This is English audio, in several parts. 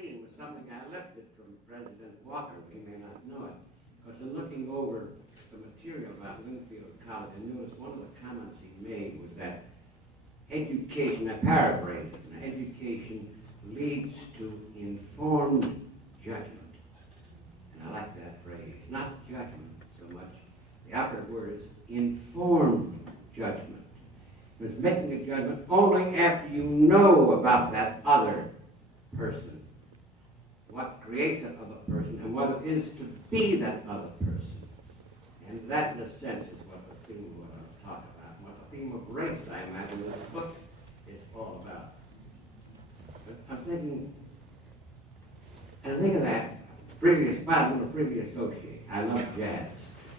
theme was something I lifted from President Walker. We may not know it. Because in looking over the material about Linfield College, I noticed one of the comments he made was that education, I paraphrase it, education leads to informed judgment. And I like that phrase. Not judgment so much. The operative word is informed judgment. It was making a judgment only after you know about that other person, what creates that other person, and what it is to be that other person. And that, in a sense, is what the theme of what I'm talking about, what the theme of race, I imagine, this book is all about. But I'm thinking, and I think of that previous associate. I love jazz,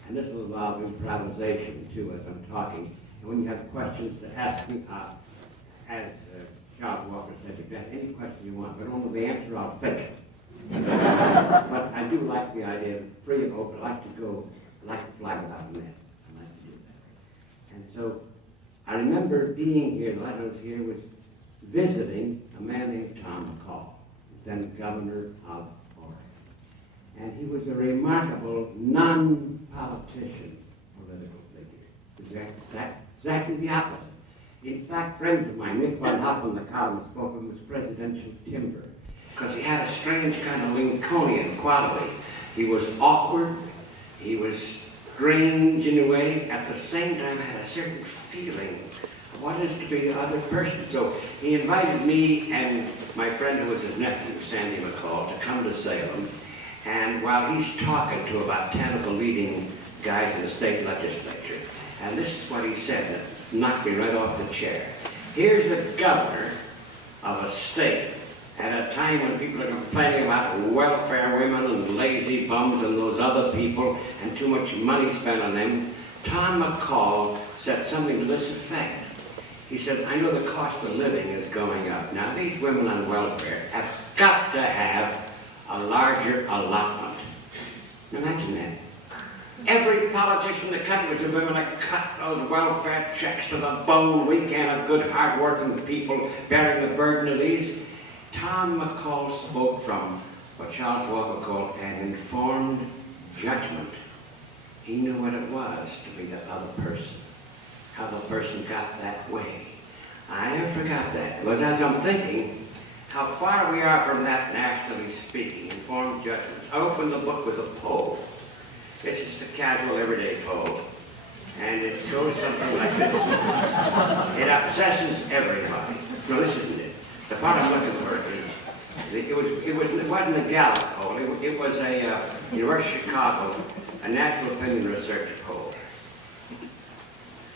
and this will involve improvisation, too, as I'm talking. And when you have questions to ask me, as Charles Walker said, you can ask any question you want, but I don't know the answer, I'll fake it. But I do like the idea of free and open. I like to fly without a net. I like to do that. And so I remember being here, the last time I was here was visiting a man named Tom McCall, then governor of Oregon. And he was a remarkable non-politician political figure. Exactly the opposite. In fact, friends of mine, Nick Von Hoppen, the column spoke of him as presidential timber, because he had a strange kind of Lincolnian quality. He was awkward, he was strange in a way, at the same time had a certain feeling of what is to be the other person. So he invited me and my friend who was his nephew, Sandy McCall, to come to Salem. And while he's talking to about 10 of the leading guys in the state legislature, and this is what he said that knocked me right off the chair. Here's the governor of a state at a time when people are complaining about welfare women and lazy bums and those other people and too much money spent on them. Tom McCall said something to this effect. He said, I know the cost of living is going up. Now, these women on welfare have got to have a larger allotment. Imagine that. Every politician in the country was women that cut those welfare checks to the bone. We can't have good, hard-working people bearing the burden of these. Tom McCall spoke from what Charles Walker called an informed judgment. He knew what it was to be that other person, how the person got that way. I never forgot that, because as I'm thinking how far we are from that, nationally speaking, informed judgment, I opened the book with a poll. This is the casual, everyday poll, and it goes something like this. It obsesses everybody. No, this isn't it. The part I'm looking for it wasn't a Gallup poll. It was a University of Chicago, a national opinion research poll.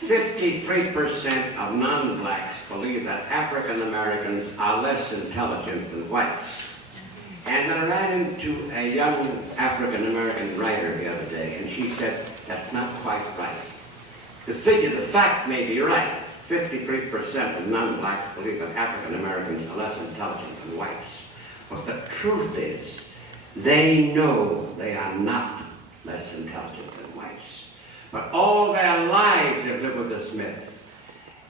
53% of non-blacks believe that African Americans are less intelligent than whites. And then I ran into a young African American writer the other day, and she said, that's not quite right. The fact may be right. 53% of non-blacks believe that African Americans are less intelligent than whites. But the truth is, they know they are not less intelligent than whites. But all their lives they've lived with this myth.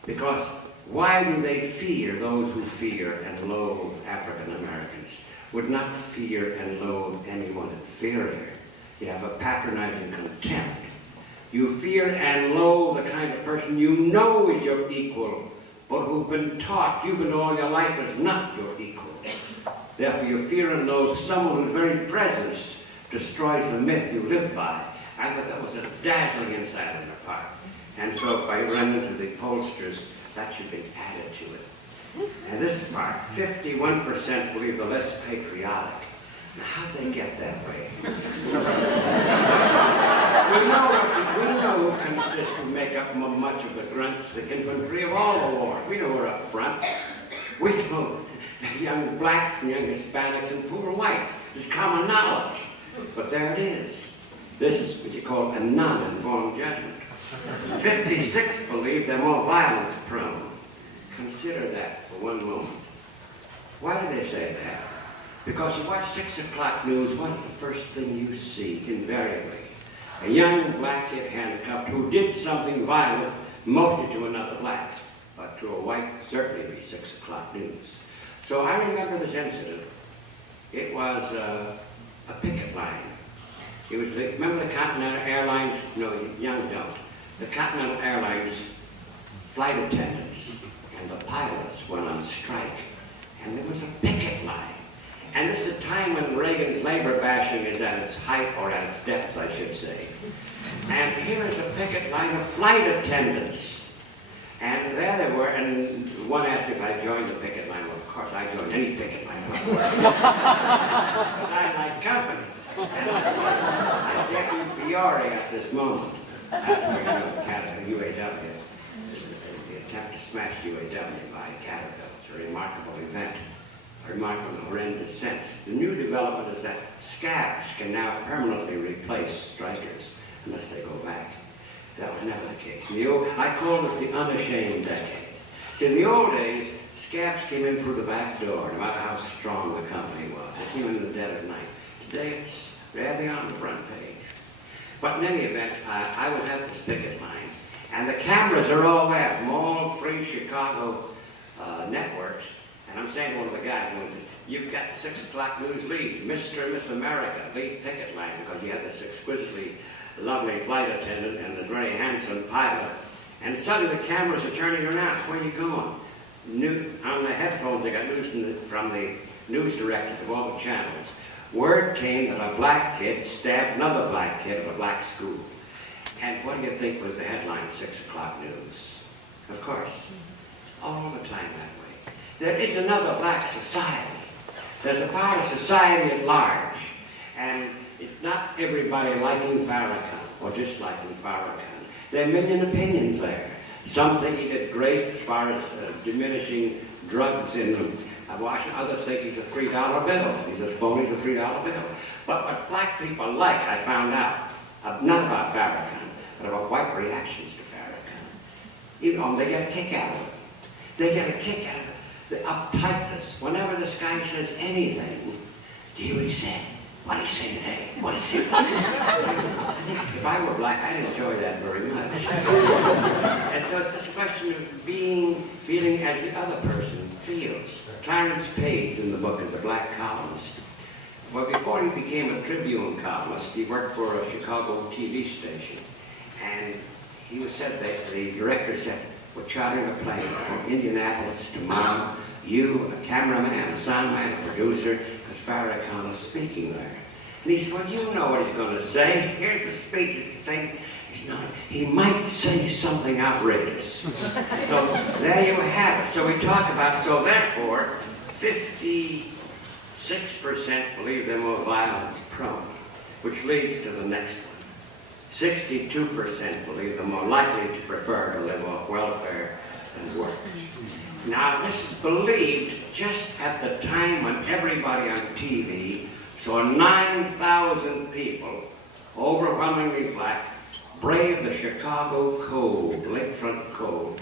Because why do they fear those who fear and loathe African Americans? Would not fear and loathe anyone inferior. You have a patronizing contempt. You fear and loathe the kind of person you know is your equal, but who've been taught, you've been all your life, is not your equal. Therefore, you fear and loathe someone whose very presence destroys the myth you live by. I thought that was a dazzling insight on their part. And so if I run into the pollsters, that should be added to it. And this part, 51% believe they're less patriotic. Now, how'd they get that way? we know who consists to make up much of the grunts, the infantry of all the wars. We know we're up front. We know the young blacks and young Hispanics and poor whites. It's common knowledge. But there it is. This is what you call a non-informed judgment. 56 believe they're more violence prone. Consider that for one moment. Why do they say that? Because you watch 6 o'clock news, what's the first thing you see, invariably? A young black kid handcuffed who did something violent, mostly to another black, but to a white, certainly be 6 o'clock news. So I remember this incident It was a picket line. It was remember the Continental Airlines? No, young don't. The Continental Airlines flight attendants and the pilots went on strike, and there was a picket line. And this is a time when Reagan's labor bashing is at its height, or at its depth, I should say. And here is a picket line of flight attendants. And there they were, and one asked if I joined the picket line. Well, of course, I joined any picket line. Because I like company. And I get Fiore at this moment. That's where UAW. The attempt to smash UAW by Caterpillar. It's a remarkable event. A remarkable horrendous sense. The new development is that scabs can now permanently replace strikers unless they go back. That was never the case. I call it the unashamed decade. See, in the old days, scabs came in through the back door, no matter how strong the company was. They came in the dead of night. Today, it's rarely on the front page. But in any event, I was at this picket line, and the cameras are all there from all three Chicago networks. And I'm saying to one of the guys, you've got 6 o'clock news lead, Mr. and Miss America, lead picket line, because you had this exquisitely lovely flight attendant and the very handsome pilot. And suddenly the cameras are turning around. Where are you going? On the headphones, they got news from the news directors of all the channels. Word came that a black kid stabbed another black kid at a black school. And what do you think was the headline, 6 o'clock news? Of course, all the time that way. There is another black society. There's a part of society at large. And it's not everybody liking Farrakhan or disliking Farrakhan. There are a million opinions there. Some think he did great as far as diminishing drugs in Washington. Others think he's a $3 bill. He's as phony as a $3 bill. But what black people like, I found out, not about Farrakhan, but about white reactions to Farrakhan. You know, they get a kick out of it. They get a kick out of it. The uptightness. Whenever this guy says anything, do you what he said? What did he say today? What did he say? If I were black, I'd enjoy that very much. And so it's this question of feeling as the other person feels. Clarence Page in the book is a black columnist. Well, before he became a Tribune columnist, he worked for a Chicago TV station. And he was said that the director said, we're chartering a plane from Indianapolis tomorrow. You, a cameraman, a soundman, a producer, because Farrakhan is speaking there. And he said, well, you know what he's going to say. Here's the speech. He might say something outrageous. So there you have it. So we talk about, so therefore, 56% believe they're more violence prone, which leads to the next one. 62% believe they're more likely to prefer to live off welfare than work. Now, this is believed just at the time when everybody on TV saw 9,000 people, overwhelmingly black, brave the Chicago cold, lakefront cold,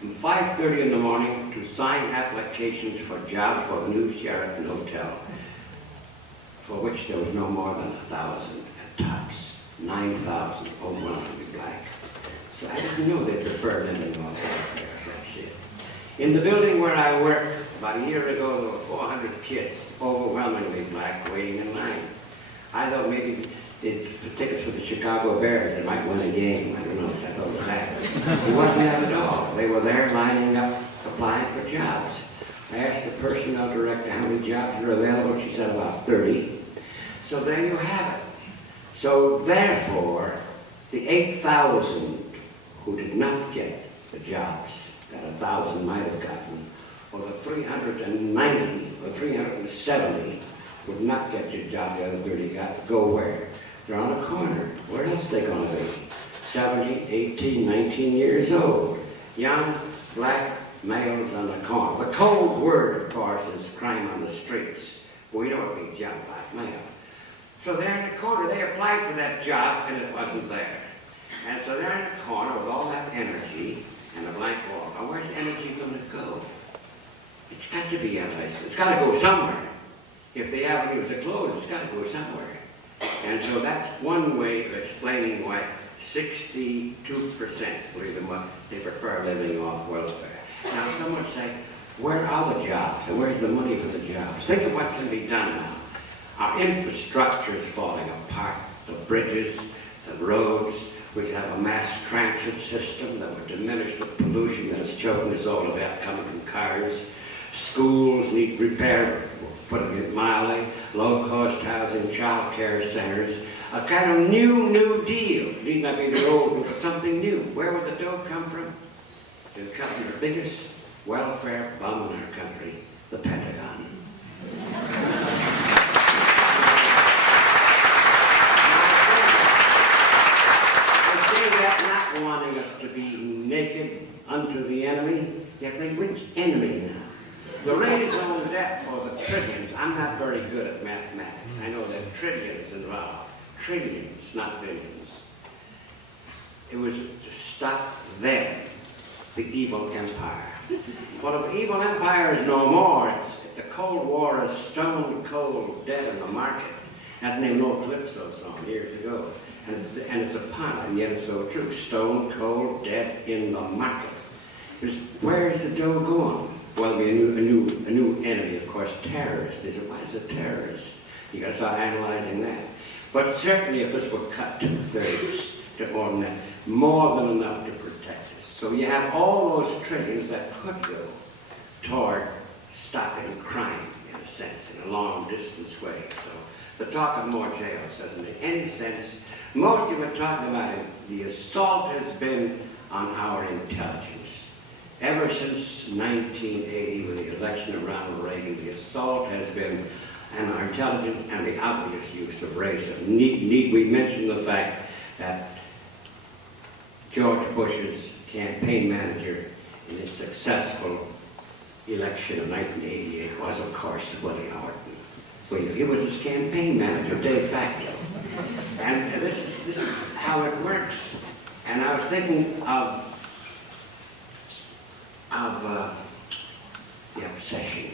from 5:30 in the morning to sign applications for jobs for the new Sheraton Hotel, for which there was no more than 1,000 at tops. 9,000 overwhelmingly black. So I didn't know they preferred living off welfare. That's it. In the building where I worked, about a year ago, there were 400 kids, overwhelmingly black, waiting in line. I thought maybe for tickets for the Chicago Bears, they might win a game. I don't know if I thought it was that. It wasn't that at all. They were there lining up, applying for jobs. I asked the personnel director how many jobs were available. She said about 30. So there you have it. So therefore, the 8,000 who did not get the jobs that 1,000 might have gotten, or the 390 or 370 would not get your job the other 30 got, go where? They're on a corner. Where else are they going to be? 70, 18, 19 years old. Young, black males on the corner. The cold word, of course, is crime on the streets. We know a big job, black male. So they're in the corner. They applied for that job, and it wasn't there. And so they're in the corner with all that energy and a blank wall. Now, where's the energy going to go? It's got to be it's got to go somewhere. If the avenues are closed, it's got to go somewhere. And so that's one way of explaining why 62% believe they prefer living off welfare. Now, some would say, Where are the jobs and where's the money for the jobs? Think of what can be done now. Our infrastructure is falling apart. The bridges, the roads, we have a mass transit system that would diminish the pollution that is choking us all about coming from cars. Schools need repair, putting it mildly, low-cost housing, child care centers, a kind of new deal. It need not be the old, but something new. Where would the dough come from? It would come from the biggest welfare bum in our country, the Pentagon. I say that not wanting us to be naked unto the enemy, yet think which enemy now? The rate is on debt or the trillions. I'm not very good at mathematics. I know there are trillions involved. Trillions, not billions. It was to stop them, the evil empire. But if evil empire is no more, the Cold War is stone cold dead in the market. That name no Calypso song years ago. And it's upon us, and yet it's so true. Stone cold dead in the market. Where is the dough going? Well, there'll be a new enemy, of course, terrorists. They say, what is a terrorist? You got to start analyzing that. But certainly, if this were cut to thirds, to more than enough to protect us. So you have all those trillions that could go toward stopping crime, in a sense, in a long-distance way. So the talk of more jails doesn't make any sense. Most of you are talking about it. The assault has been on our intelligence. Ever since 1980, with the election of Ronald Reagan, the assault has been on our intelligence and the obvious use of race. Need we mention the fact that George Bush's campaign manager in his successful election of 1988 was, of course, Willie Horton. Well, he was his campaign manager de facto. And this is how it works. And I was thinking of the obsession.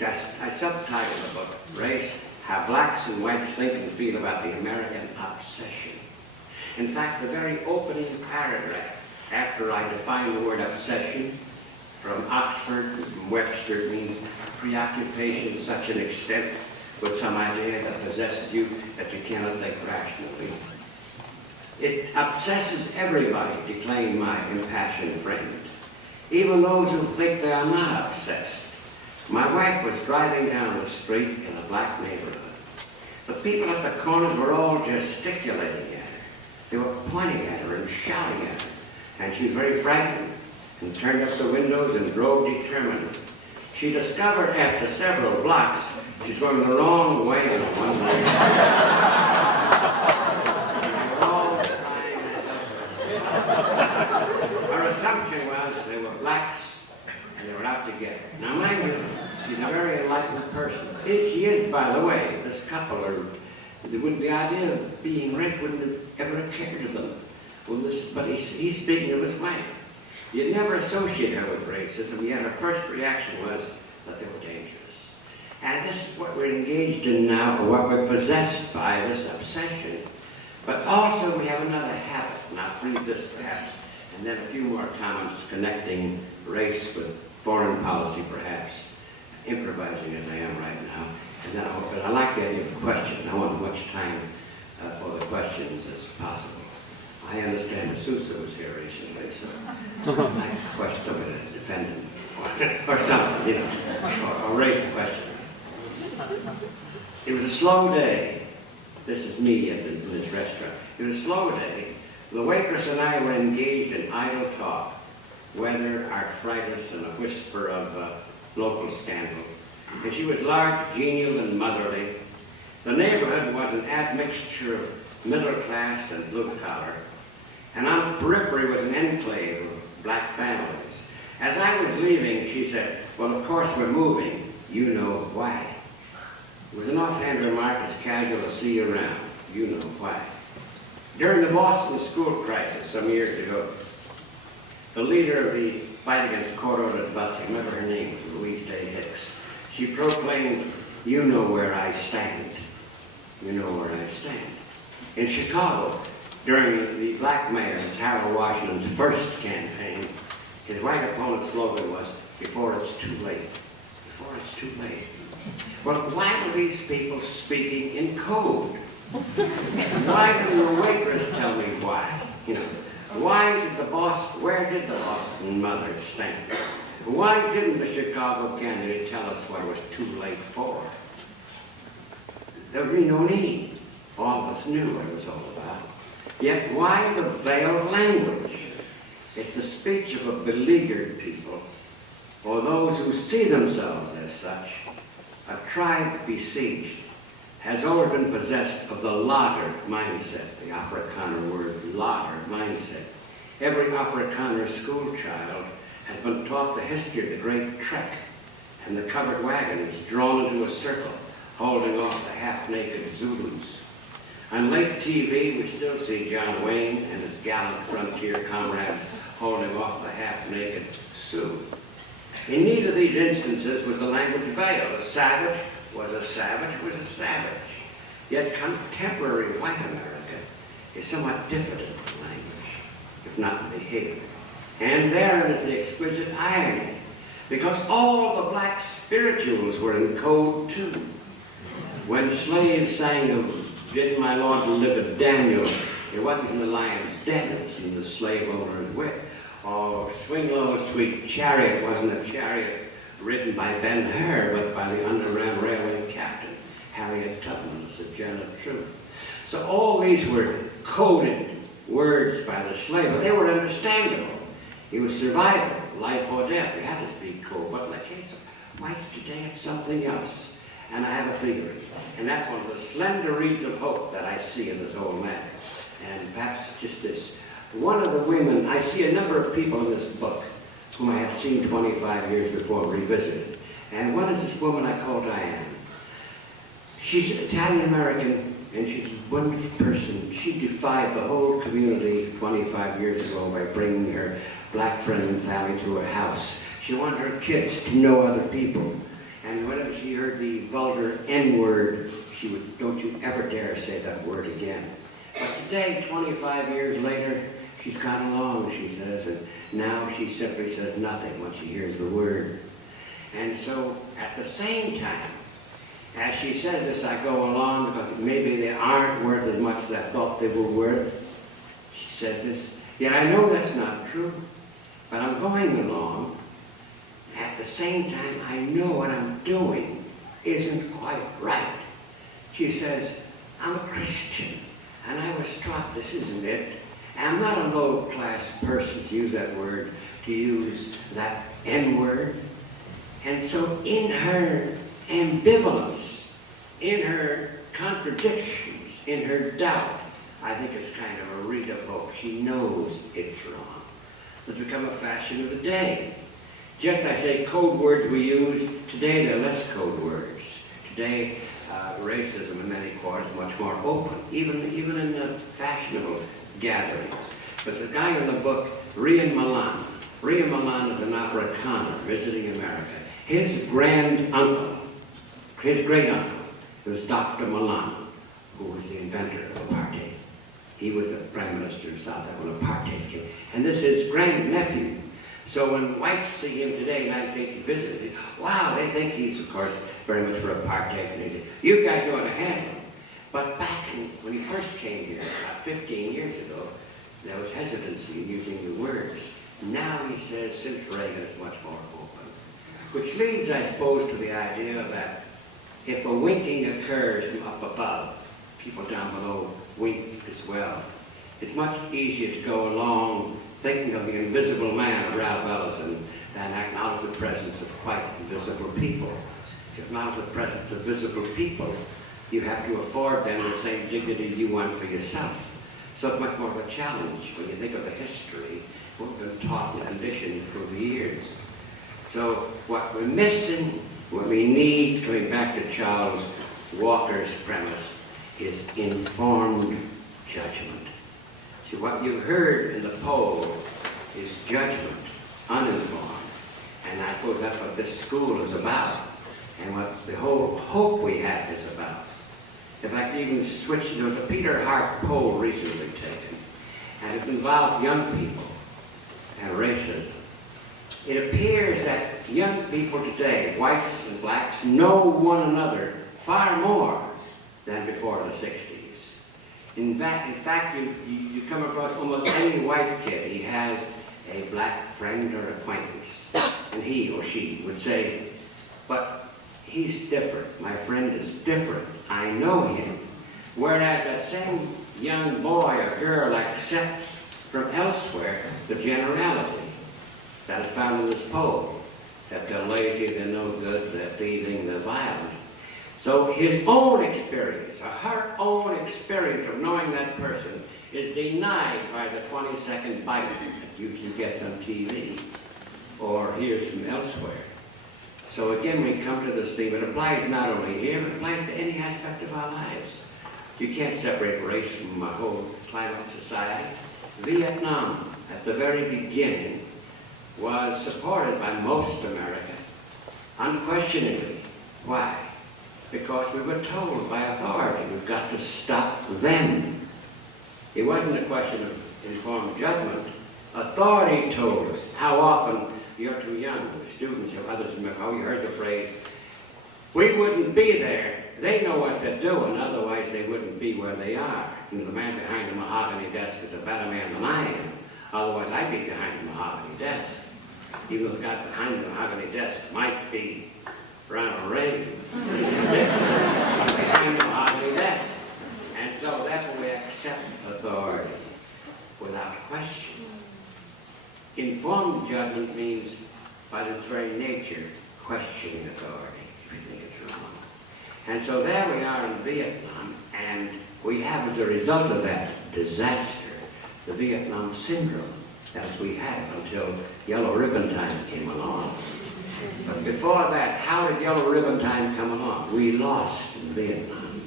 I subtitled the book, Race, How Blacks and Whites Think and Feel About the American Obsession. In fact, the very opening paragraph, after I define the word obsession, from Oxford, from Webster, means preoccupation to such an extent with some idea that possesses you that you cannot think rationally. It obsesses everybody, declaimed my impassioned friend, even those who think they are not obsessed. My wife was driving down the street in a black neighborhood. The people at the corners were all gesticulating at her. They were pointing at her and shouting at her. And she was very frightened and turned up the windows and drove determinedly. She discovered after several blocks she's going the wrong way in one way. They were all crying at her. Her assumption was they were blacks and they were out to get her. Now mind you, she's a very enlightened person. She is, by the way. This couple the idea of being raped wouldn't have ever occurred to them. Well, but he's speaking of his wife. You'd never associate her with racism, yet her first reaction was that they were dangerous. And this is what we're engaged in now, or what we're possessed by, this obsession. But also we have another habit, and I'll read this perhaps, and then a few more comments connecting race with foreign policy perhaps, improvising as I am right now. And then I like the idea of questions. I want as much time for the questions as possible. I understand Sousa was here recently, so I might question somebody to defend him, or something, you know, or raise a question. It was a slow day. This is me at this restaurant. It was a slow day. The waitress and I were engaged in idle talk, weather, arthritis, and a whisper of local scandal. And she was large, genial, and motherly. The neighborhood was an admixture of middle class and blue collar. And on the periphery was an enclave of black families. As I was leaving, she said, well, of course we're moving. You know why. It was an offhand remark as casual as see you around. You know why. During the Boston school crisis some years ago, the leader of the fight against court-ordered busing, remember her name was Louise Day Hicks, she proclaimed, you know where I stand. You know where I stand. In Chicago, during the black mayor, Harold Washington's first campaign, his white opponent's slogan was, before it's too late. Before it's too late. Well, why were these people speaking in code? Why didn't the waitress tell me why? You know, why did where did the Boston mother stand? Why didn't the Chicago candidate tell us what it was too late for? There would be no need. All of us knew what it was all about. Yet why the veiled language? It's the speech of a beleaguered people, or those who see themselves as such. A tribe besieged has always been possessed of the Lager mindset, the Afrikaner word Lager mindset. Every Afrikaner school child has been taught the history of the Great Trek and the covered wagons drawn into a circle, holding off the half-naked Zulus. On late TV, we still see John Wayne and his gallant frontier comrades holding off the half-naked Sioux. In neither of these instances was the language veiled. A savage was a savage was a savage. Yet contemporary white America is somewhat different in language, if not in behavior. And therein is the exquisite irony, because all the black spirituals were in code too. When slaves sang of "Did my Lord deliver Daniel," it wasn't in the lion's den, it was in the slave owner's whip. Oh, "Swing Low, Sweet Chariot" wasn't a chariot ridden by Ben-Hur, but by the Underground Railway captain, Harriet Tubman, Sojourner Truth. So all these were coded words by the slave, but they were understandable. It was survival, life or death. We had to speak code. But in the case of whites today, it's something else. And I have a theory. And that's one of the slender reeds of hope that I see in this whole matter. And perhaps just this. One of the women, I see a number of people in this book whom I have seen 25 years before, revisited. And one is this woman I call Diane. She's Italian-American, and she's a wonderful person. She defied the whole community 25 years ago by bringing her black friend and family to her house. She wanted her kids to know other people. And whenever she heard the vulgar N-word, she would, "Don't you ever dare say that word again." But today, 25 years later, she's gone along, she says, and now she simply says nothing once she hears the word. And so, at the same time, as she says this, I go along, because maybe they aren't worth as much as I thought they were worth. She says this, yet I know that's not true, but I'm going along. At the same time, I know what I'm doing isn't quite right. She says, I'm a Christian, and I was taught this isn't it. And I'm not a low-class person to use that word, to use that N-word. And so in her ambivalence, in her contradictions, in her doubt, I think it's kind of a read of hope. She knows it's wrong. It's become a fashion of the day. Just, I say, code words we use, today they're less code words. Today, racism in many quarters is much more open, even in the fashionable gatherings. But the guy in the book, Reagan Milan. Reagan Milan is an Afrikaner visiting America. His grand-uncle, his great-uncle, was Dr. Milan, who was the inventor of apartheid. He was the prime minister of South Africa when apartheid came. And this is his grandnephew. So when whites see him today, United States visited, wow, they think he's, of course, very much for apartheid. And they say, you guys know how to handle him. But back when he first came here, about 15 years ago, there was hesitancy in using the words. Now he says, since Reagan, it's much more open. Which leads, I suppose, to the idea that if a winking occurs from up above, people down below wink as well. It's much easier to go along thinking of the invisible man of Ralph Ellison than acknowledge the presence of quite invisible people. To acknowledge the presence of visible people, you have to afford them the same dignity you want for yourself. So it's much more of a challenge when you think of the history, what we've been taught and conditioned through the years. So what we're missing, what we need, coming back to Charles Walker's premise, is informed judgment. See, what you heard in the poll is judgment, uninformed. And I suppose that's what this school is about, and what the whole hope we have is about. If I could even switch, there was a Peter Hart poll recently taken, and it involved young people and racism. it appears that young people today, whites and blacks, know one another far more than before the 60s. In fact, you come across almost any white kid, he has a black friend or acquaintance, and he or she would say, but he's different, my friend is different, I know him. Whereas that same young boy or girl accepts from elsewhere the generality that is found in this poem, that they're lazy, they're no good, they're thieving, they're violent. So his own experience, or her own experience of knowing that person is denied by the 20-second bite that usually gets on TV or hears from elsewhere. So again, we come to this thing, it applies not only here, but it applies to any aspect of our lives. You can't separate race from our whole climate society. Vietnam, at the very beginning, was supported by most Americans, unquestioningly. Why? Because we were told by authority, we've got to stop them. It wasn't a question of informed judgment. Authority told us. How often, you're too young, students or others, oh, you heard the phrase, we wouldn't be there. They know what they're doing, otherwise they wouldn't be where they are. And the man behind the mahogany desk is a better man than I am. Otherwise, I'd be behind the mahogany desk. Even though the guy behind the mahogany desk might be Ronald Reagan. Behind the mahogany desk. And so that's when we accept authority without question. Informed judgment means, by its very nature, questioning authority if you think it's wrong. And so there we are in Vietnam, and we have, as a result of that disaster, the Vietnam syndrome, as we had until Yellow Ribbon Time came along. But before that, how did Yellow Ribbon Time come along? We lost in Vietnam.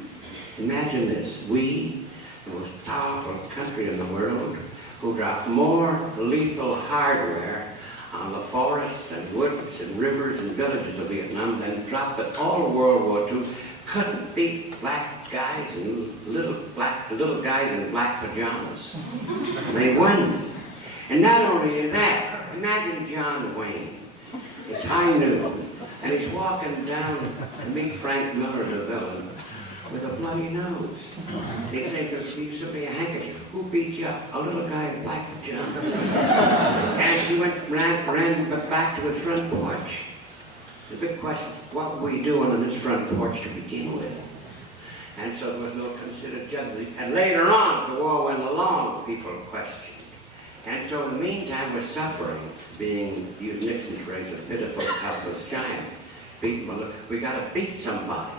Imagine this, we, the most powerful country in the world, who dropped more lethal hardware on the forests and woods and rivers and villages of Vietnam than dropped at all of World War II, couldn't beat black guys and little guys in black pajamas. They won. And not only that, imagine John Wayne. It's high noon, and he's walking down to meet Frank Miller, the villain, with a bloody nose. He says, there used to be a handkerchief. Who beat you up? A little guy in black pajamas. And he ran back to his front porch. The big question, what were we doing on this front porch to begin with? And so there was no considered judgment. And later on, the war went along, people questioned. And so in the meantime, we're suffering, being, to use Nixon's phrase, a pitiful, helpless giant. We got to beat somebody.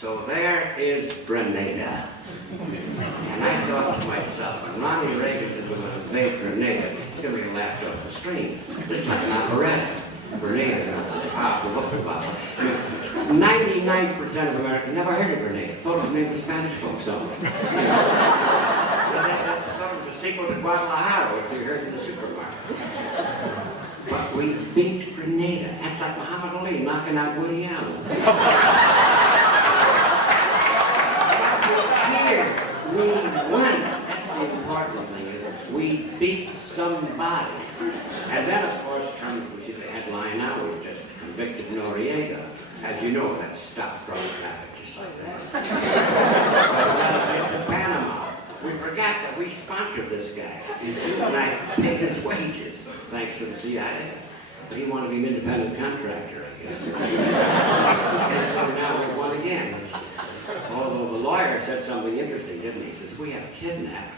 So there is Grenada. And I thought to myself, when Ronnie Reagan is going to invade Grenada, he's going to be laughed off the screen. This is like an operetta. Grenada is a powerful book about it. 99% of Americans never heard of Grenada. Thought it was named a Spanish folk somewhere. That's sort of the sequel to Guadalajara, which we heard in the supermarket. But we beat Grenada. That's like Muhammad Ali knocking out Woody Allen. Here, we won. That's the important thing, is we beat somebody. And then, of course, comes, which is the headline now, we just convicted Noriega. As you know, that stopped drug traffic just like that. But let us get to Panama. We forgot that we sponsored this guy. And I paid his wages, thanks to the CIA. But he wanted to be an independent contractor, I guess. And so now we won again. Although the lawyer said something interesting, didn't he? He says, we have kidnapped.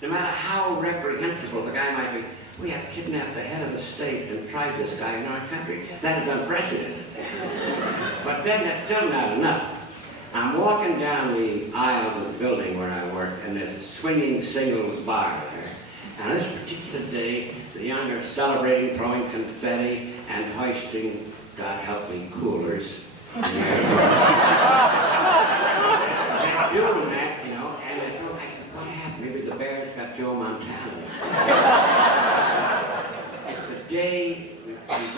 No matter how reprehensible the guy might be, we have kidnapped the head of the state and tried this guy in our country. That is unprecedented. But then that's still not enough. I'm walking down the aisle of the building where I work, and there's a swinging singles bar there. And on this particular day, the young are celebrating, throwing confetti, and hoisting, God help me, coolers. They're doing that, you know, and I thought, what happened? Maybe the Bears got Joe Montana. It's the day we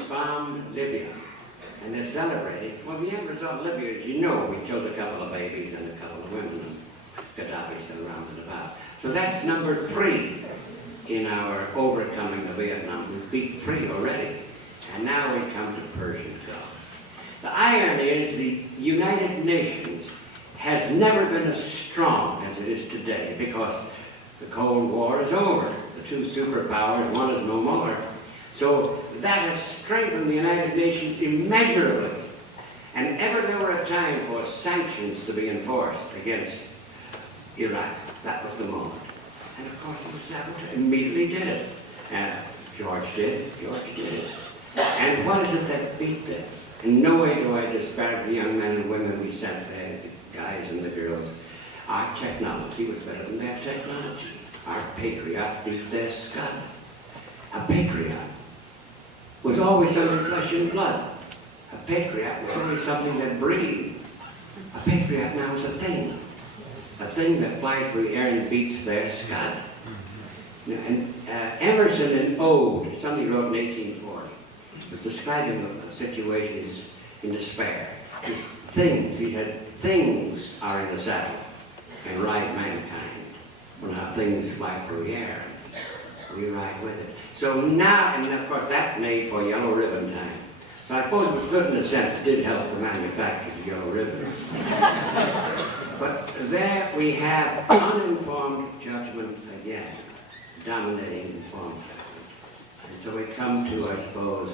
bombed Libya. And they're celebrating. Well, the end result of Libya, as you know, we killed a couple of babies and a couple of women, and Gaddafi's still around and about. So that's number 3 in our overcoming of Vietnam. We've beat 3 already. And now we come to Persian Gulf. The irony is the United Nations has never been as strong as it is today because the Cold War is over. The two superpowers, one is no more. So that has strengthened the United Nations immeasurably. And ever there were a time for sanctions to be enforced against Iraq. That was the moment. And of course, it was Sabotage. Immediately did it. George did it. And what is it that beat this? In no way do I describe the young men and women we sent there, the guys and the girls. Our technology was better than their technology. Our patriot beat their scud. A patriot was always under flesh and blood. A patriot was always something that breathed. A patriot now is a thing that flies through the air and beats their scud. And Emerson, in Ode, somebody wrote in 1840, was describing the situations in despair. He said, things are in the saddle and ride mankind. Well, now things fly through the air. We ride with it. So now, and of course that made for yellow ribbon time. So I suppose it was good in a sense. It did help the manufacturers of yellow ribbons. But there we have uninformed judgment again, dominating informed judgment. And so we come to, I suppose,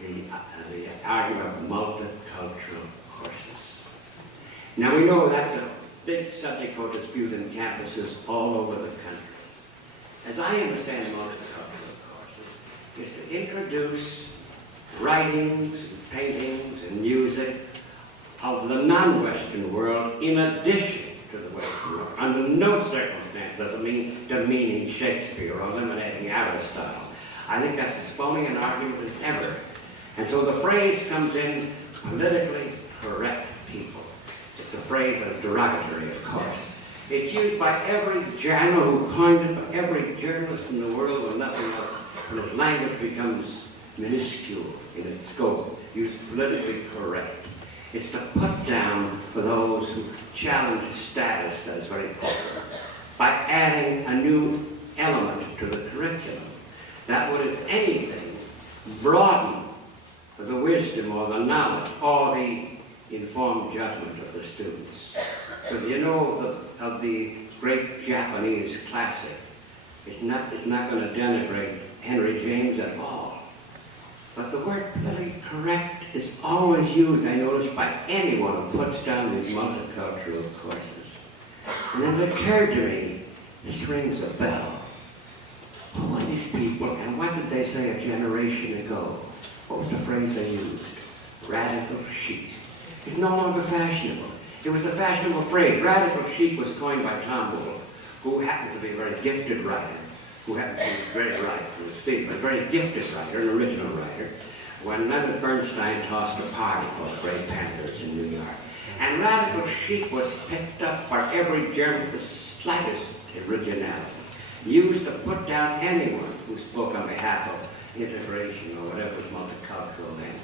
the argument of multicultural courses. Now we know that's a big subject for dispute in campuses all over the country. As I understand multicultural courses, is to introduce writings, paintings, and music of the non-Western world in addition to the Western world. Under no circumstance does it mean demeaning Shakespeare or eliminating Aristotle. I think that's as phony an argument as ever. And so the phrase comes in politically correct people. It's a phrase that is derogatory, of course. It's used by every journal who coined it, by every journalist in the world or nothing else, when its language becomes minuscule in its scope, used politically correct. It's to put down for those who challenge status that is very popular by adding a new element to the curriculum that would, if anything, broaden the wisdom or the knowledge or the informed judgment of the students. But you know of the great Japanese classic, it's not going to denigrate Henry James at all. But the word politically correct is always used, I notice, by anyone who puts down these multicultural courses. And then it occurred to me, this rings a bell. Who are these people, and what did they say a generation ago? What was the phrase they used? Radical chic. It's no longer fashionable. It was the fashionable phrase. Radical chic was coined by Tom Wolfe, who happened to be a very gifted writer, who happened to be very right to speak, but a very gifted writer, an original writer, when Leonard Bernstein tossed a party for the Great Panthers in New York. And radical chic was picked up by every German with the slightest originality, used to put down anyone who spoke on behalf of integration or whatever was multicultural then.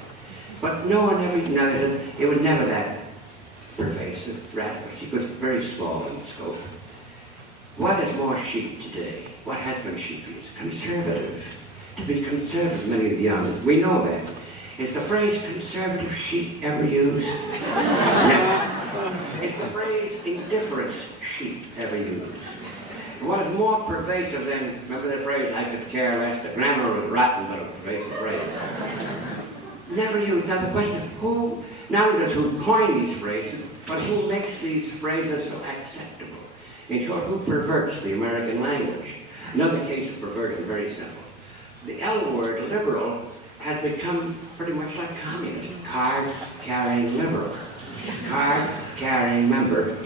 But no one ever, it was never that pervasive. Radical chic was very small in scope. What is more chic today? What has been chic is conservative. To be conservative, many of the young, we know that. Is the phrase conservative chic ever used? No. Is the phrase indifference chic ever used? What is more pervasive than, remember the phrase, I could care less, the grammar was rotten, but a pervasive phrase. Never used. Now the question is who, not just who coined these phrases, but who makes these phrases so acceptable? In short, who perverts the American language? Another case of perversion, very simple. The L word, liberal, has become pretty much like communist. Card-carrying liberal. Card-carrying member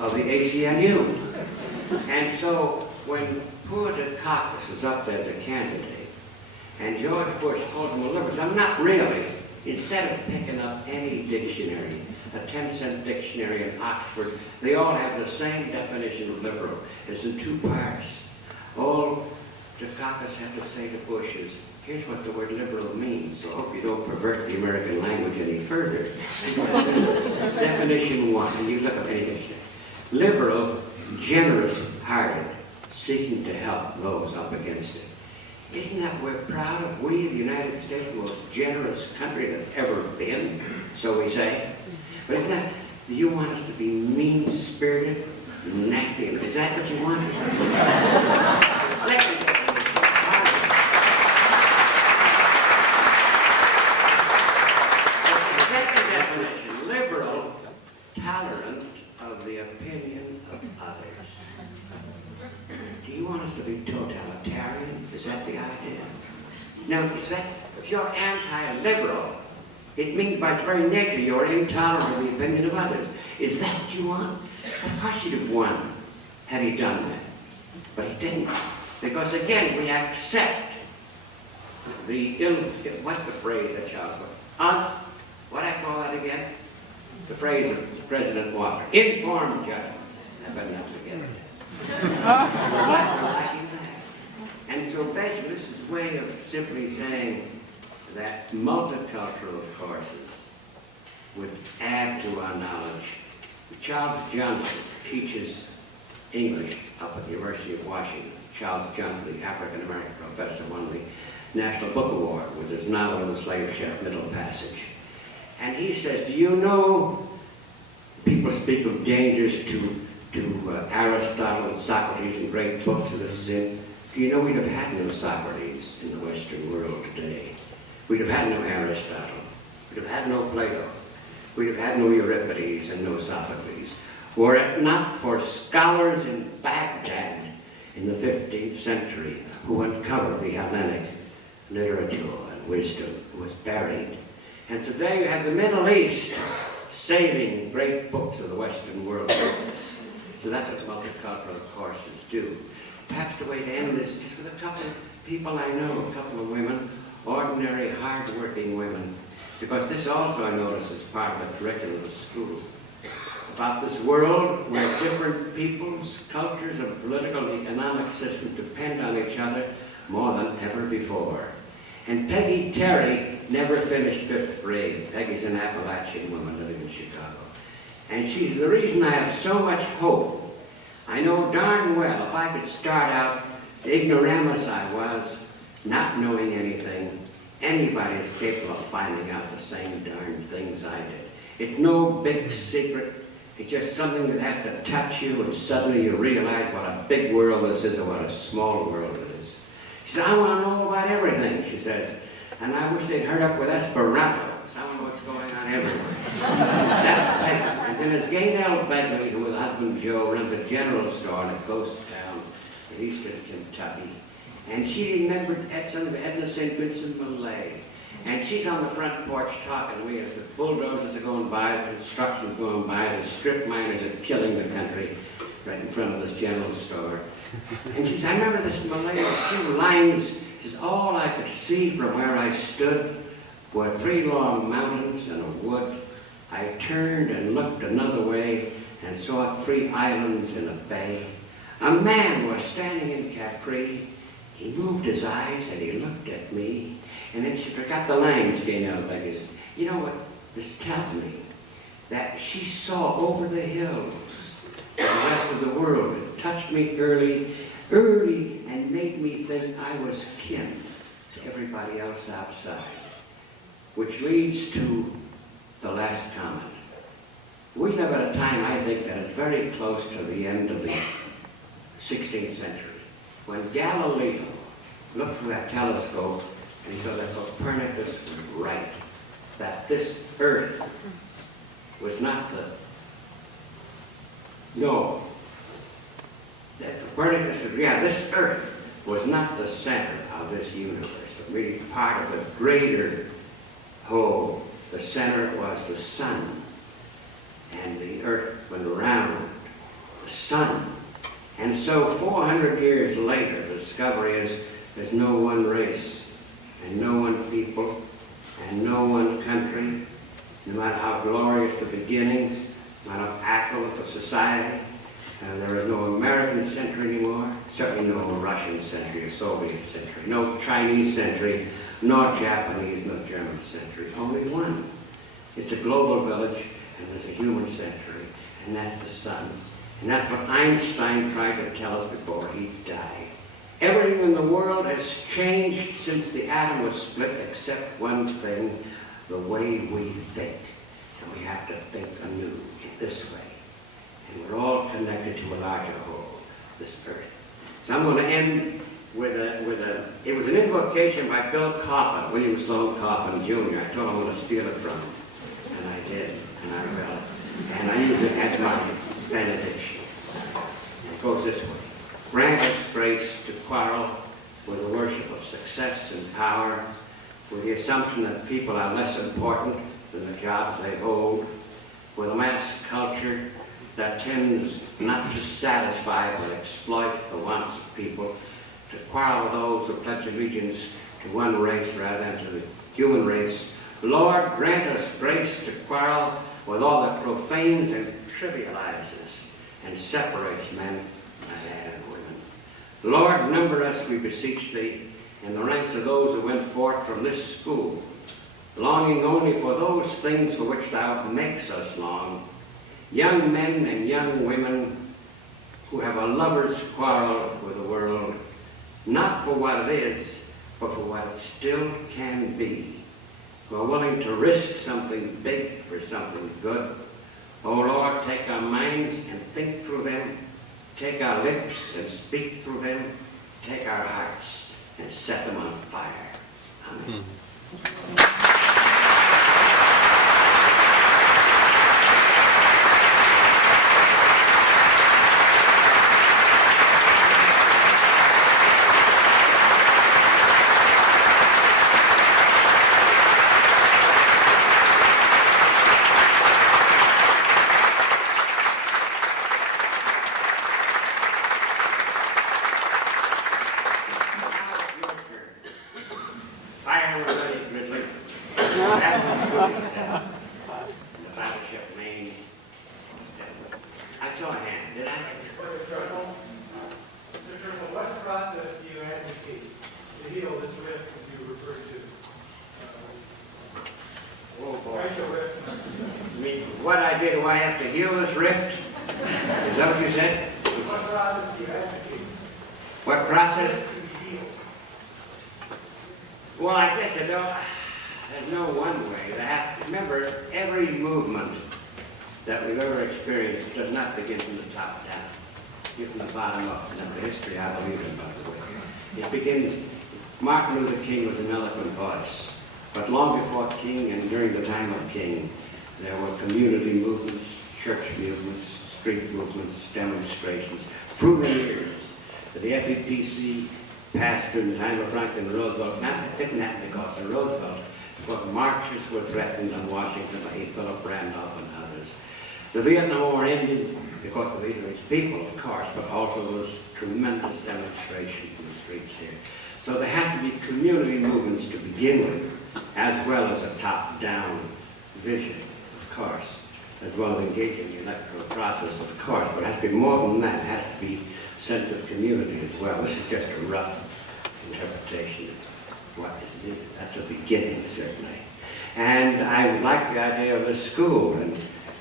of the ACLU. And so when poor Dukakis is up there as a candidate, and George Bush calls him a liberal, I'm not really. Instead of picking up any dictionary, a 10-cent dictionary in Oxford, they all have the same definition of liberal. It's in two parts. All Dukakis had to say to Bush is, here's what the word liberal means, so I hope you don't pervert the American language any further. Definition one, and you look up any dictionary. Liberal, generous-hearted, seeking to help those up against it. Isn't that we're proud of? We, the United States, the most generous country that's ever been, so we say. But isn't that, do you want us to be mean-spirited, nasty? Is that what you want? The second definition, liberal, tolerant of the opinion of others. Do you want us to be totalitarian? Is that the idea? Now, is that, if you're anti-liberal, it means by its very nature you're intolerant of the opinion of others. Is that what you want? Of course you'd have won had he done that. But he didn't. Because again, we accept the what's the phrase that Charles put? What I call that again? The phrase of President Walker. Informed judgment. I better not forget it. And so basically this is a way of simply saying that multicultural courses would add to our knowledge. Charles Johnson teaches English up at the University of Washington. Charles Johnson, the African-American professor, won the National Book Award with his novel, The Slave Ship, Middle Passage. And he says, do you know, people speak of dangers to Aristotle and Socrates and great books of this sin. Do you know we'd have had no Socrates in the Western world today? We'd have had no Aristotle. We'd have had no Plato. We'd have had no Euripides and no Sophocles. Were it not for scholars in Baghdad in the 15th century who uncovered the Hellenic literature and wisdom was buried. And today you have the Middle East saving great books of the Western world. So that's what multicultural courses do. Perhaps the way to end this is just with a couple of people I know, a couple of women, ordinary, hard-working women, because this also, I notice, is part of the curriculum of school. About this world where different peoples, cultures, and political and economic systems depend on each other more than ever before. And Peggy Terry never finished 5th grade. Peggy's an Appalachian woman living in Chicago. And she's the reason I have so much hope. I know darn well if I could start out ignoramus I was, not knowing anything, anybody is capable of finding out the same darn things I did. It's no big secret. It's just something that has to touch you and suddenly you realize what a big world this is and what a small world it is. She said, I want to know about everything, she says. And I wish they'd hurry up with Esperanto. I want to know what's going on everywhere. That's Begley. And then there's Gaynell Begley, who with husband Joe runs a general store in a ghost town in eastern Kentucky. And she remembered Edna St. Vincent Millay. And she's on the front porch talking to me as the bulldozers are going by, the construction's going by, the strip miners are killing the country right in front of this general store. And she said, I remember this Millay, a few lines, she says, all I could see from where I stood were 3 long mountains and a wood. I turned and looked another way and saw 3 islands in a bay. A man was standing in Capri. He moved his eyes and he looked at me. And then she forgot the lines, Gaynell Begley. You know what this tells me? That she saw over the hills the rest of the world. It touched me early, and made me think I was kin to everybody else outside. Which leads to the last comment. We live at a time, I think, that is very close to the end of the 16th century. When Galileo looked through that telescope and he saw that Copernicus was right, that this earth was not that Copernicus was, this earth was not the center of this universe, but really part of the greater whole. The center was the sun, and the earth went around the sun. And so 400 years later, the discovery is there's no one race, and no one people, and no one country, no matter how glorious the beginnings, no matter how affluent the society, and there is no American century anymore, certainly no Russian century or Soviet century, no Chinese century, nor Japanese, nor German century, only one. It's a global village, and there's a human century, and that's the sun. And that's what Einstein tried to tell us before he died. Everything in the world has changed since the atom was split, except one thing, the way we think. And we have to think anew in this way. And we're all connected to a larger whole, this earth. So I'm going to end with it was an invocation by Bill Coffin, William Sloane Coffin Jr. I told him I want to steal it from him. And I did, and I will. And I use it as my benediction. And it goes this way. Grant us grace to quarrel with the worship of success and power, with the assumption that people are less important than the jobs they hold, with a mass culture that tends not to satisfy but exploit the wants of people, to quarrel with those who pledge allegiance to one race rather than to the human race. Lord, grant us grace to quarrel with all that profanes and trivializes and separates men and women. Lord, number us, we beseech thee, in the ranks of those who went forth from this school, longing only for those things for which thou makest us long, young men and young women who have a lover's quarrel with the world, not for what it is, but for what it still can be, who are willing to risk something big for something good. Oh Lord, take our minds and think through them, take our lips and speak through them, take our hearts and set them on fire. Amen. What I did, do I have to heal this rift? Is that what you said? What process do you advocate? What process? To heal. Well, I guess there's no one way. Remember, every movement that we've ever experienced does not begin from the top down. It's from the bottom up. And that's the history I believe in, by the way. It begins, Martin Luther King was an eloquent voice. But long before King and during the time of King, there were community movements, church movements, street movements, demonstrations, proven years. The FEPC passed during the time of Franklin Roosevelt. It didn't happen because of Roosevelt, but marches were threatened on Washington by Philip Randolph and others. The Vietnam War ended because of Vietnamese people, of course, but also those tremendous demonstrations in the streets here. So there have to be community movements to begin with, as well as a top-down vision, of course, as well as engaging the electoral process, of course, but it has to be more than that. It has to be a sense of community as well. This is just a rough interpretation of what is needed. That's a beginning, certainly. And I like the idea of a school, and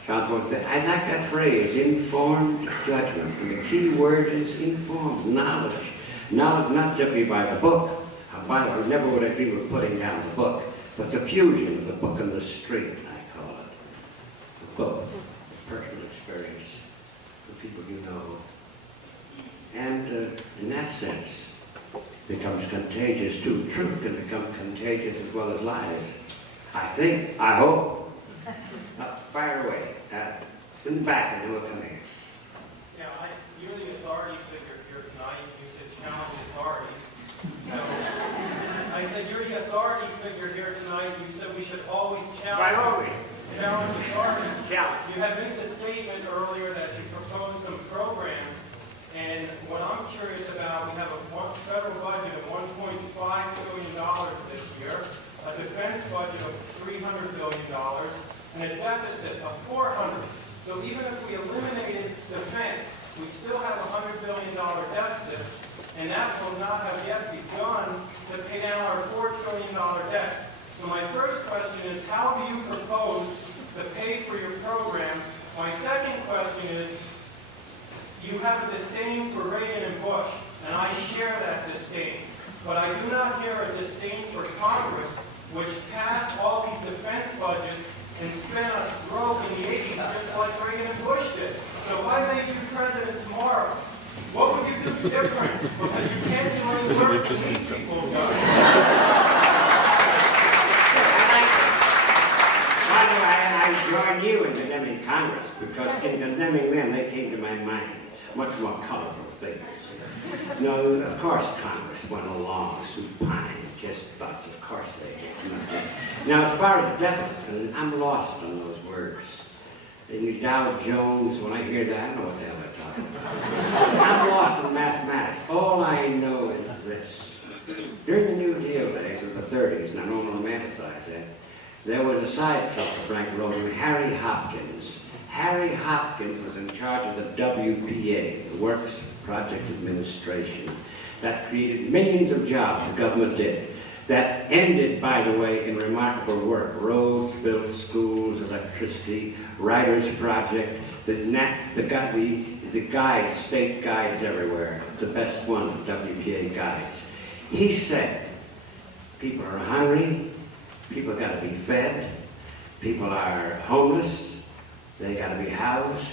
John Ford said, I like that phrase, informed judgment. And the key word is informed, knowledge. Knowledge not simply by the book. A Bible never would agree with putting down the book, but the fusion of the book and the street, I call it. The book, personal experience, the people you know. And in that sense, becomes contagious too. Truth can become contagious as well as lies. I think, I hope. Fire away. In the back, and then we'll come here. Yeah, you're the authority figure here tonight. You said challenge authority. So, I said you're the authority figure here tonight. You said we should always challenge authority. Challenge. You had made the statement earlier that you proposed some programs, and what I'm curious about, we have a federal budget of $1.5 billion this year, a defense budget of $300 billion, and a deficit of $400. So even if we eliminated defense, we still have a $100 billion deficit, and that will not have yet begun to pay down our $4 trillion debt. So my first question is, how do you propose to pay for your program? My second question is, you have a disdain for Reagan and Bush, and I share that the 80s, just like Reagan and Bush did. So if I made you president tomorrow, what would you do different? Because you can't do any worse than these people have done. I join you in condemning Congress, because in condemning them, they came to my mind much more colorful things. No, of course Congress went along supine, just thoughts, of course they did. Now, as far as deficit, I'm lost on those words. In Dow Jones, when I hear that, I don't know what the hell they're talking about. I'm lost in mathematics. All I know is this. During the New Deal days of the 30s, and I don't romanticize that, there was a sidekick to Frank Rosen, Harry Hopkins. Harry Hopkins was in charge of the WPA, the Works Project Administration. That created millions of jobs, the government did. That ended, by the way, in remarkable work. Roads, built schools, electricity, Writers' Project, the guides, state guides everywhere, the best ones, WPA guides. He said, people are hungry, people got to be fed, people are homeless, they got to be housed,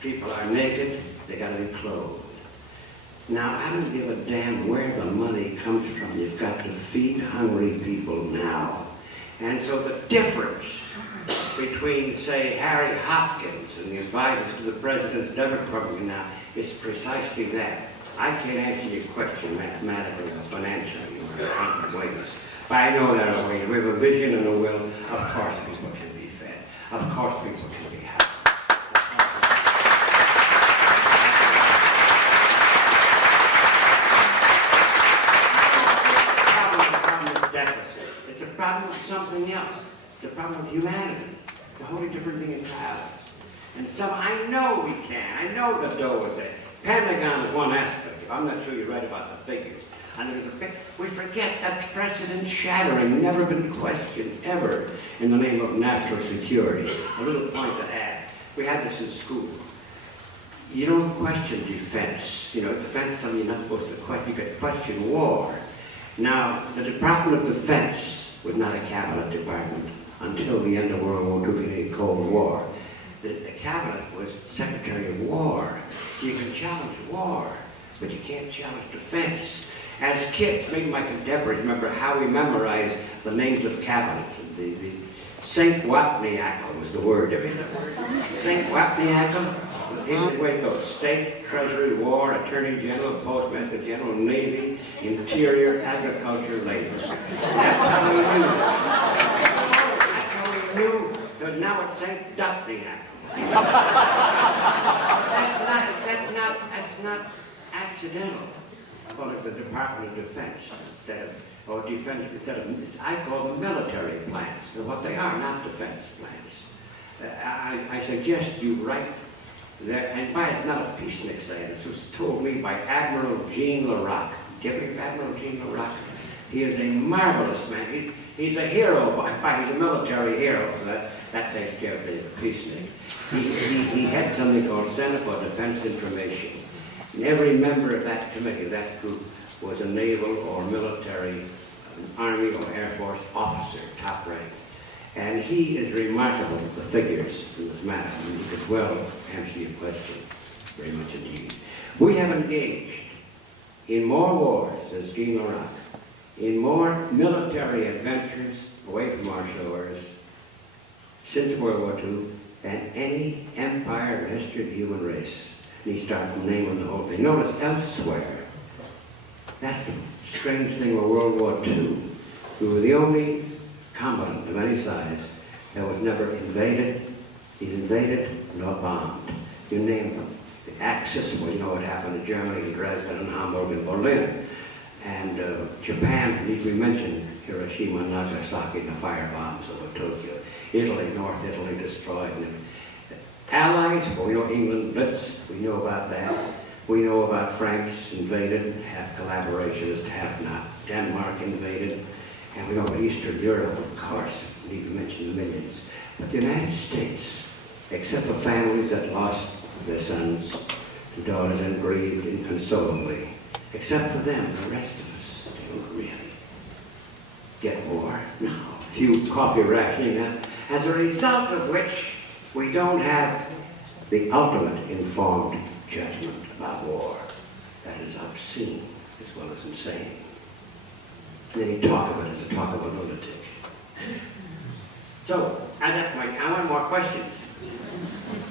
people are naked, they got to be clothed. Now, I don't give a damn where the money comes from. You've got to feed hungry people now. And so the difference between, say, Harry Hopkins and the advisors to the president's Democrat program now is precisely that. I can't answer your question mathematically or financially or in ways. But I know there are ways. We have a vision and a will. Of course people can be fed. Of course people can be housed. It's a problem with something else. It's a problem with humanity. It's a wholly different thing entirely. And so I know we can. I know the dough is there. Pentagon is one aspect. I'm not sure you're right about the figures. And there's a big, we forget that's precedent shattering, never been questioned ever in the name of national security. A little point to add. We had this in school. You don't question defense. You know, defense is something you're not supposed to question. You can question war. Now, the Department of Defense was not a cabinet department until the end of World War II, the Cold War. The cabinet was Secretary of War. So you can challenge war, but you can't challenge defense. As kids, maybe my contemporaries remember how we memorized the names of cabinets. The St. Wapniackle was the word. Ever hear that word? St. Wapniackle? Here's the way it goes. State, Treasury, War, Attorney General, Postmaster General, Navy, Interior, Agriculture, Labor. That's how we knew. That's how we knew. Because now it's St. Dupniackle. That's not accidental. Well, it's the Department of Defense instead of, I call them military plans. They're what they are, not defense plans. I suggest you write there, and by it's not a peacenik saying, this was told me by Admiral Jean Larocque. Do you ever hear of Admiral Jean Larocque? He is a marvelous man. He's a hero, he's a military hero, so that takes care of the peacenik. He had something called Center for Defense Information. And every member of that committee, that group, was a naval or military, Army or Air Force officer, top rank. And he is remarkable for the figures in this matter. I mean, he could well answer your question very much indeed. We have engaged in more wars, says Jean Larocque, in more military adventures away from our shores since World War II than any empire in the history of the human race. And he starts naming the whole thing. Notice elsewhere, that's the strange thing with World War II. We were the only combatant of any size that was never invaded, nor bombed. You name them. The Axis, well, you know what happened in Germany, in Dresden, and Hamburg, and Berlin. And Japan, need we mention Hiroshima and Nagasaki and the firebombs over Tokyo. Italy, North Italy destroyed. And Allies, well, we know England blitzed, we know about that. We know about France invaded, half collaborationist, half not. Denmark invaded. And we know about Eastern Europe, of course, we need to mention the millions. But the United States, except for families that lost their sons and daughters and grieved inconsolably, except for them, the rest of us didn't really get war. No, few coffee rationing, as a result of which We don't have the ultimate informed judgment about war. That is obscene as well as insane. Any talk of it is a talk of a lunatic. So, at that point, I want more questions.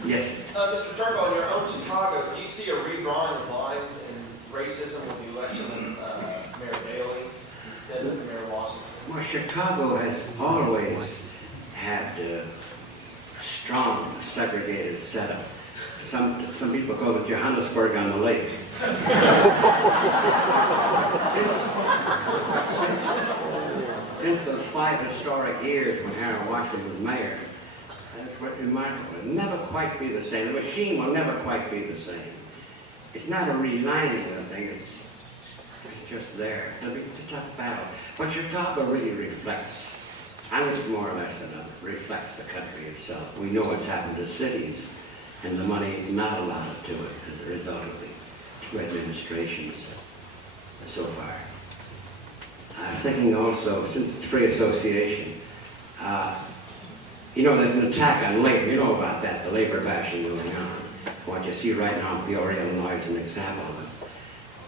Yes? Mr. Terkel, in your own Chicago, do you see a redrawing of lines in racism with the election of Mayor Daley instead of Mayor Washington? Well, Chicago has always had a strong segregated setup. Some people call it Johannesburg on the lake. Since those 5 historic years when Harold Washington was mayor, that's what's remarkable. It'll never quite be the same. The machine will never quite be the same. It's not a relining of the thing. It's just there. It's a tough battle. But Chicago really reflects, I think more or less than reflects the country itself. We know what's happened to cities, and the money is not allotted to it as a result of the two administrations so far. I'm thinking also, since it's free association, you know, there's an attack on labor. You know about that, the labor bashing going on. What you see right now in Peoria, Illinois is an example of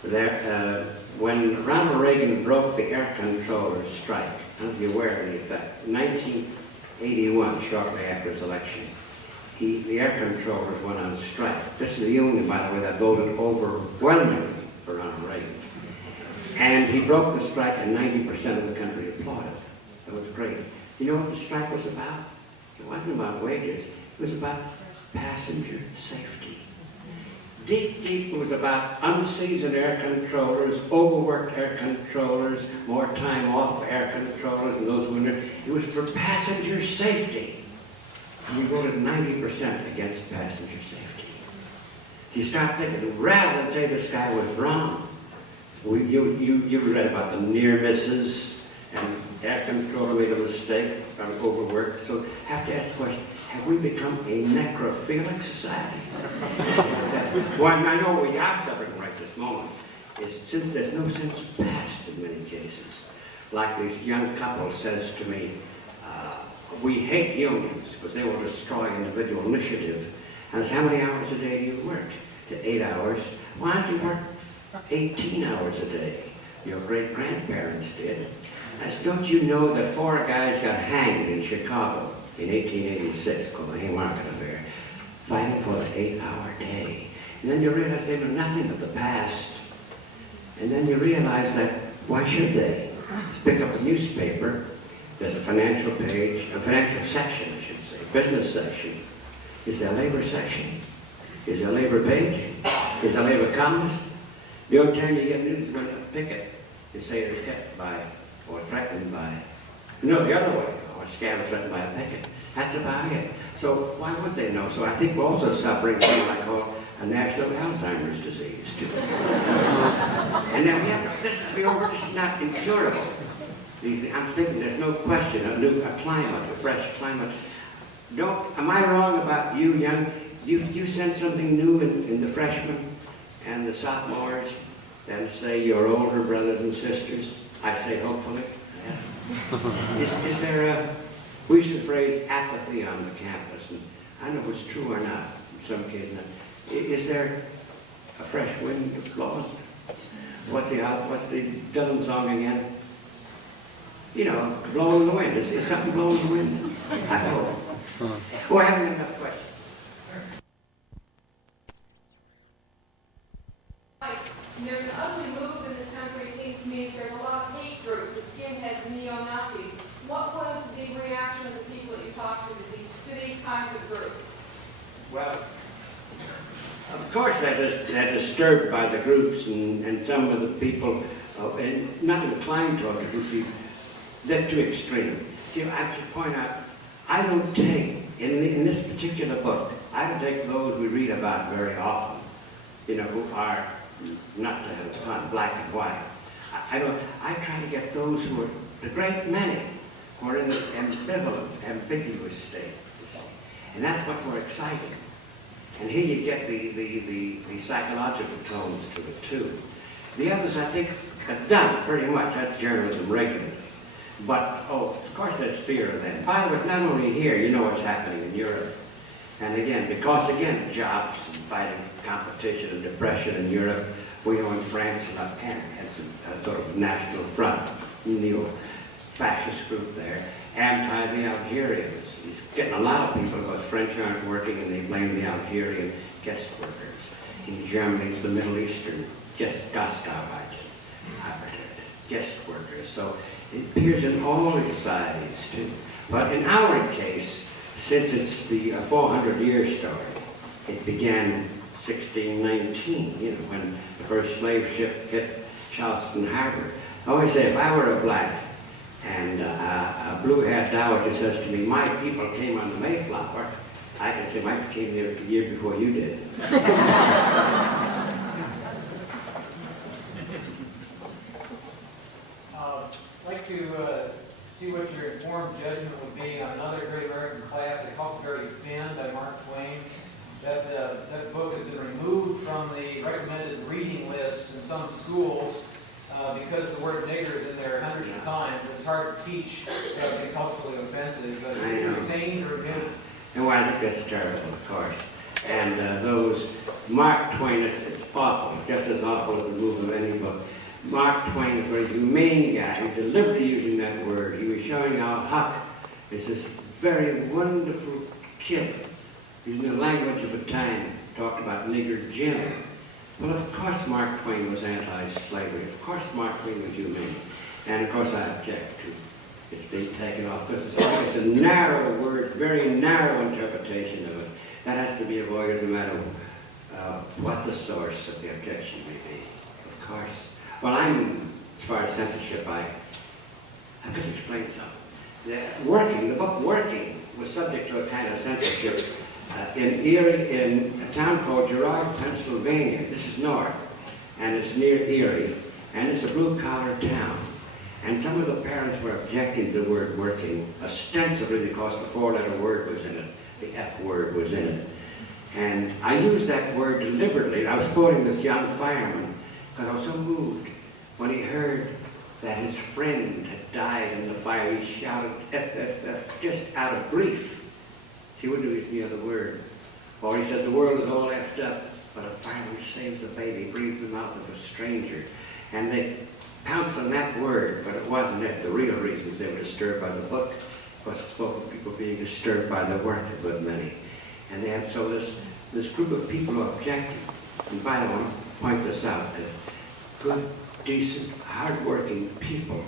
it. There, when Ronald Reagan broke the air controllers strike, I don't know if you're aware of the effect, in 1981, shortly after his election, the air controllers went on strike. This is the union, by the way, that voted overwhelmingly for Ronald Reagan. And he broke the strike and 90% of the country applauded. It was great. You know what the strike was about? It wasn't about wages. It was about passenger safety. Deep, deep, it was about unseasoned air controllers, overworked air controllers, more time off air controllers, and those who it was for passenger safety. And we voted 90% against passenger safety. You start thinking, rather than say this guy was wrong, you read about the near misses and air controller made a mistake, overworked. So have to ask the question, have we become a necrophilic society? Well, I know we are suffering right this moment, is since there's no sense of past in many cases. Like this young couple says to me, we hate unions because they will destroy individual initiative. And I say, how many hours a day do you work? To 8 hours. Why don't you work 18 hours a day? Your great-grandparents did. I said, don't you know that 4 guys got hanged in Chicago in 1886, called the Haymarket Affair, fighting for the 8-hour day? And then you realize they know nothing of the past. And then you realize that, why should they? Pick up a newspaper, there's a financial page, a financial section, I should say, business section. Is there a labor section? Is there a labor page? Is there a labor columnist? The only time you get news is when a picket is say it's hit by, or threatened by, no, the other way, or a scam threatened by a picket. That's about it. So why would they know? So I think we're also suffering from what I call a national Alzheimer's disease, too. And then we have to, this is not incurable. I'm thinking there's no question, a climate, a fresh climate. Am I wrong about you, young? You sense something new in the freshmen and the sophomores than, say, your older brothers and sisters? I say hopefully. Yeah. Is there a, we use the phrase apathy on the campus, and I don't know if it's true or not, in some cases not. Is there a fresh wind blowing? What's the Dylan song again? You know, blowing the wind. Is something blowing the wind? I hope. Well, I haven't enough questions. There's an ugly move in this country, it seems to me. There's a lot of hate groups, the skinheads, neo-Nazis. What was the reaction of the people that you talked to these kinds of groups? Well, of course they're disturbed by the groups and some of the people, and not inclined toward the groups. They're too extreme. See, I should point out, I don't take, in this particular book, I don't take those we read about very often, you know, who are not to have fun, black and white. I try to get those who are, the great many, who are in this ambivalent, ambiguous state, you see. And that's what we're exciting. And here you get the psychological tones to it, too. The others, I think, have done it pretty much. That's journalism regularly. But, of course there's fear of them. By the way, not only here, you know what's happening in Europe. And again, because again, jobs and fighting competition and depression in Europe, we know in France and Le Pen had some sort of national front, neo-fascist group there, anti the Algerians. He's getting a lot of people because French aren't working and they blame the Algerian guest workers. In Germany, it's the Middle Eastern Gastarbeiter, guest workers. So it appears in all societies too. But in our case, since it's the 400-year story, it began 1619, when the first slave ship hit Charleston Harbor. I always say, if I were a black and a blue-haired dowager says to me, my people came on the Mayflower, I can say, my came here a year before you did. I'd like to see what your informed judgment would be on another great American classic, Huckleberry Finn by Mark Twain. That book has been removed from the recommended reading lists in some schools because the word nigger is in there hundreds of times. It's hard to teach being culturally offensive, but it's been retained or removed. No, I think that's terrible, of course. And those, Mark Twain, it's awful, just as awful as the move of any book. Mark Twain is a very humane guy. He was deliberately using that word. He was showing how Huck is this very wonderful kid, using the language of the time, talked about nigger Jim. Well, of course Mark Twain was anti-slavery. Of course Mark Twain was humane. And of course I object to its being taken off, because it's a narrow word, very narrow interpretation of it. That has to be avoided no matter what the source of the objection may be, of course. Well, as far as censorship, I could explain something. The book Working was subject to a kind of censorship in Erie, in a town called Girard, Pennsylvania. This is north, and it's near Erie, and it's a blue-collar town. And some of the parents were objecting to the word working, ostensibly because the four-letter word was in it, the F word was in it. And I used that word deliberately. I was quoting this young fireman because I was so moved when he heard that his friend had died in the fire. He shouted, F, F, F, just out of grief. He wouldn't use the other word. Or he said, the world is all effed up, but a fireman saves a baby, breathes the mouth of a stranger. And they pounced on that word, but it wasn't it. The real reasons they were disturbed by the book was it spoke of people being disturbed by the work, a good many. And they had, so this group of people objected. And by the way, I want to point this out, that good, decent, hard-working people.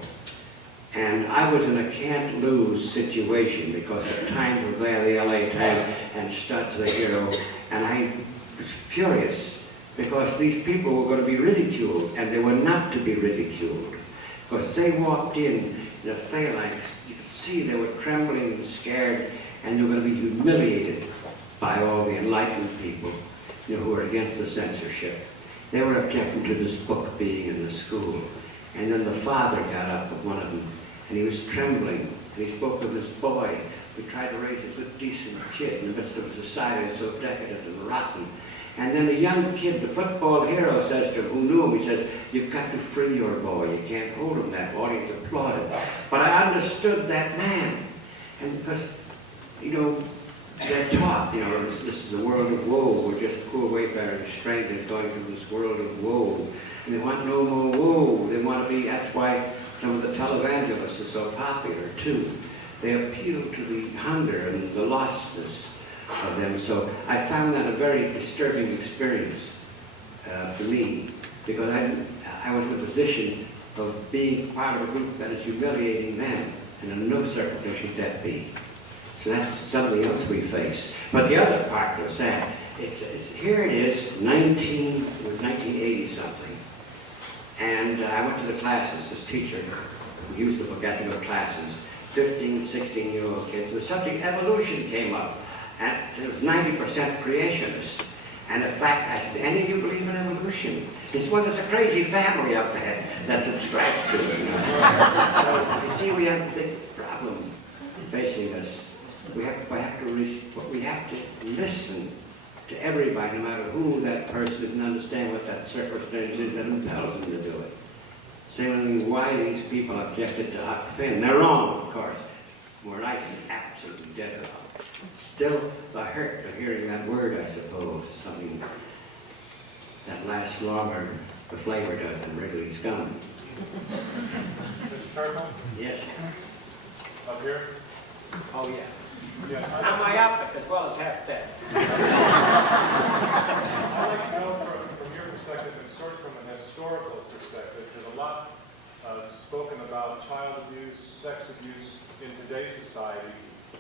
And I was in a can't-lose situation because the Times were there, the LA Times, and Studs the hero, and I was furious because these people were going to be ridiculed, and they were not to be ridiculed. Because they walked in a phalanx, you could see they were trembling and scared, and they were going to be humiliated by all the enlightened people, who were against the censorship. They were objecting to this book being in the school. And then the father got up with one of them, and he was trembling, and he spoke of his boy who tried to raise a good, decent kid in the midst of a society so decadent and rotten. And then the young kid, the football hero, says to him, who knew him, he says, you've got to free your boy. You can't hold him. That audience applauded. But I understood that man. And because, they're taught, this is a world of woe. We're just poor wayfaring strangers going through this world of woe. And they want no more woe. They want to be, that's why some of the televangelists are so popular, too. They appeal to the hunger and the lostness of them. So I found that a very disturbing experience for me, because I was in a position of being part of a group that is humiliating them, and in no circumstance should that be. So that's something else we face. But the other part was that, here it is, 1980 something, and I went to the classes, this teacher who used the book at the classes, 15, 16-year-old kids. The subject evolution came up, and it was 90% creationist. And in fact, I said, any of you believe in evolution? It's well, there's a crazy family up there that subscribes to it. So, you see, we have a big problem facing us. We have to listen to everybody, no matter who that person is, and understand what that circumstance is that impels them to do it. Similarly, why these people objected to Huck Finn. They're wrong, of course. More right, absolutely dead wrong. still the hurt of hearing that word, I suppose, something that lasts longer, the flavor does, than Wrigley's gum. Mr. Terkel, Yes. up here? Oh, yeah. Yes. I'm myopic as well as half-deaf. I'd like to know from your perspective and sort of from an historical perspective, there's a lot spoken about child abuse, sex abuse in today's society.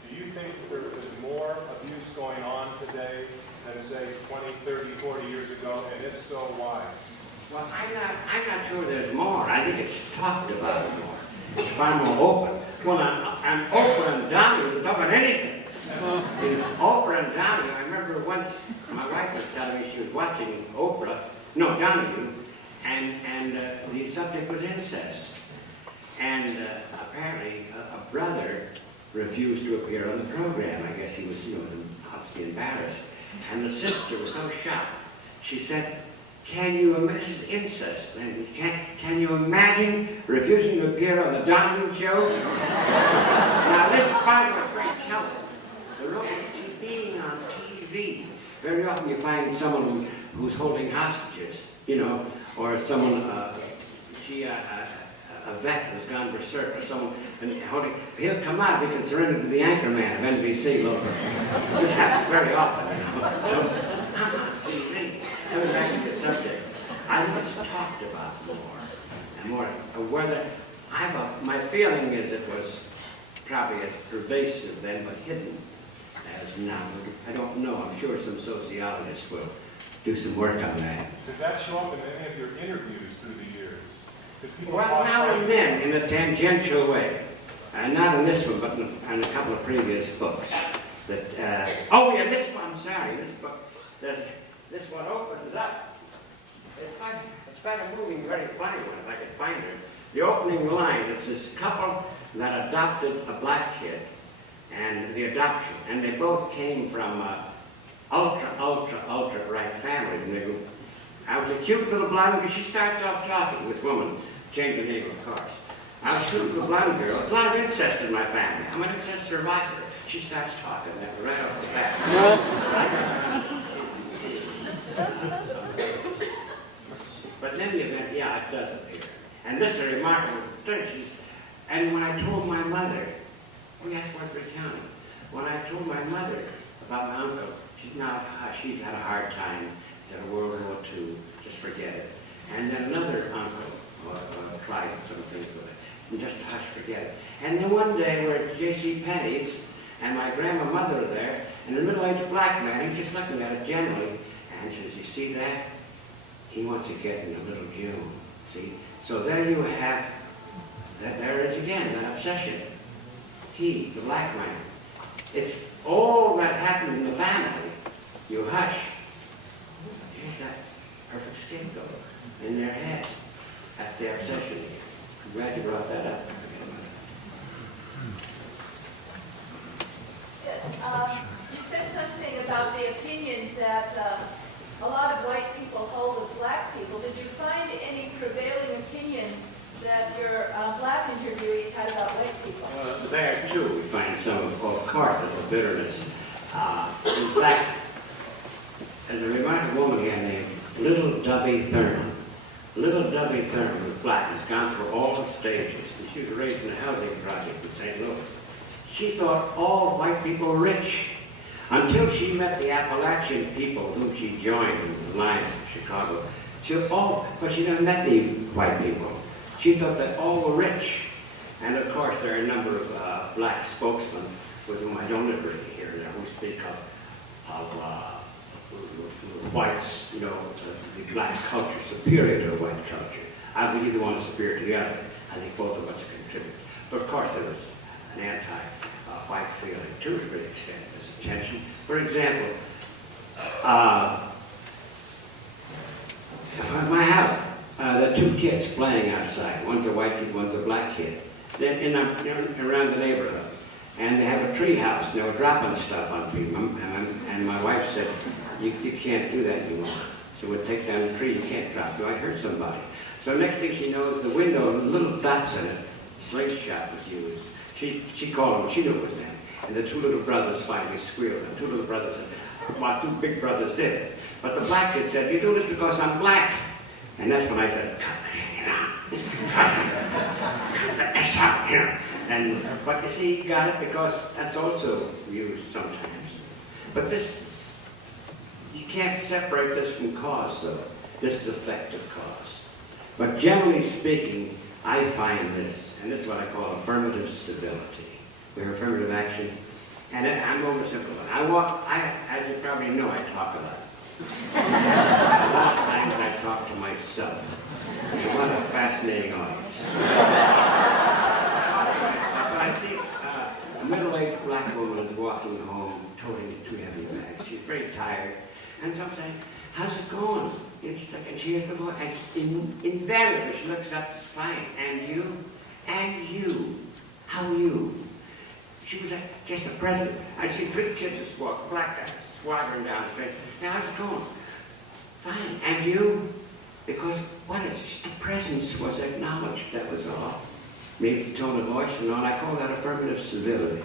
Do you think there is more abuse going on today than, say, 20, 30, 40 years ago? And if so, why? Well, I'm not sure there's more. I think it's talked about more. It's far more open. Well, I'm Oprah and Donnie will talk about anything. You know, Oprah and Donnie, I remember once my wife was telling me she was watching Oprah, no, Donnie, and the subject was incest. And apparently a brother refused to appear on the program. I guess he was, obviously embarrassed. And the sister was so shocked. She said, can you imagine incest? And can you imagine refusing to appear on the Donahue show? Now, this part was very telling. The role of being on TV. Very often you find someone who's holding hostages, or someone, a vet who's gone berserk, or someone, and he'll come out, he can surrender to the anchor man of NBC local. This happens very often, So, I'm on TV. Coming back to the subject, I think it's talked about more and more. Whether my feeling is it was probably as pervasive then, but hidden as now. I don't know. I'm sure some sociologists will do some work on that. Did that show up in any of your interviews through the years? Well, now and then, in a tangential way. Not in this one, but in a couple of previous books. This one, I'm sorry, this book, this one opens up. It's got a moving, very funny one, if I could find it. The opening line, it's this couple that adopted a black kid, and the adoption, and they both came from ultra bright families. And they go, I was a cute little blonde, because she starts off talking, this woman, change the name, of course. I was a cute little blonde girl, a lot of incest in my family. I'm an incest survivor. She starts talking, that right off the bat. But in any event, it does appear. And this is a remarkable thing. And when I told my mother, that's worth recounting. When I told my mother about my uncle, she's had a hard time. She's had World War II, just forget it. And then another uncle tried some things with it. And just forget it. And then one day we're at J.C. Penney's, and my grandmother was there, and a middle-aged black man, he's just looking at it generally, and says, you see that? He wants to get in a little June, see? So there you have, there it is again, that obsession. He, the black man. It's all that happened in the family. You hush. Here's that perfect scapegoat in their head. That's their obsession. I'm glad you brought that up. Yes, you said something about the opinions that a lot of white people hold of black people. Did you find any prevailing opinions that your black interviewees had about white people? There, too, we find some, of course, of the bitterness. In fact, there's a remarkable woman here named Little Dubby Thurman. Little Dubby Thurman was black and has gone through all the stages. And she was raised in a housing project in St. Louis. She thought all white people were rich until she met the Appalachian people whom she joined in the Alliance of Chicago. But she never met any white people. She thought that all were rich. And of course, there are a number of black spokesmen with whom I don't agree here and there who speak of whites, the black culture superior to the white culture. I believe either one is superior to the other. I think both of us contribute. But of course, there was an anti-white feeling to a great extent. There's attention. For example, my house, there are two kids playing outside. One's a white kid, one's a black kid. Then around the neighborhood. And they have a tree house. They were dropping stuff on people. And my wife said, you can't do that anymore. So we'll take down the tree, you can't drop. So I heard somebody. So next thing she knows, the window, little dots in it, slingshot was used. She called them, she knew it was them. And the two little brothers finally squealed. The two little brothers said, well, two big brothers did. But the black kid said, you do this because I'm black. And that's when I said, stop here. And, but you see, he got it because that's also used sometimes. But this, you can't separate this from cause, though. This is effective cause. But generally speaking, I find this, and this is what I call affirmative civility, where affirmative action, and I'm oversimplifying. As you probably know, I talk a lot. A lot of times I talk to myself. What a fascinating audience. But I think a middle-aged black woman is walking home, toting two heavy bags. She's very tired, and sometimes, how's it going? And she hears the voice, and invariably she looks up, it's fine. And you? And you? How are you? She was just a president. I see three kids just walk, black guys, swaggering down the street. Now, how's it going? Fine. And you? Because what is the presence was acknowledged, that was all. Maybe the tone of voice and all. I call that affirmative civility.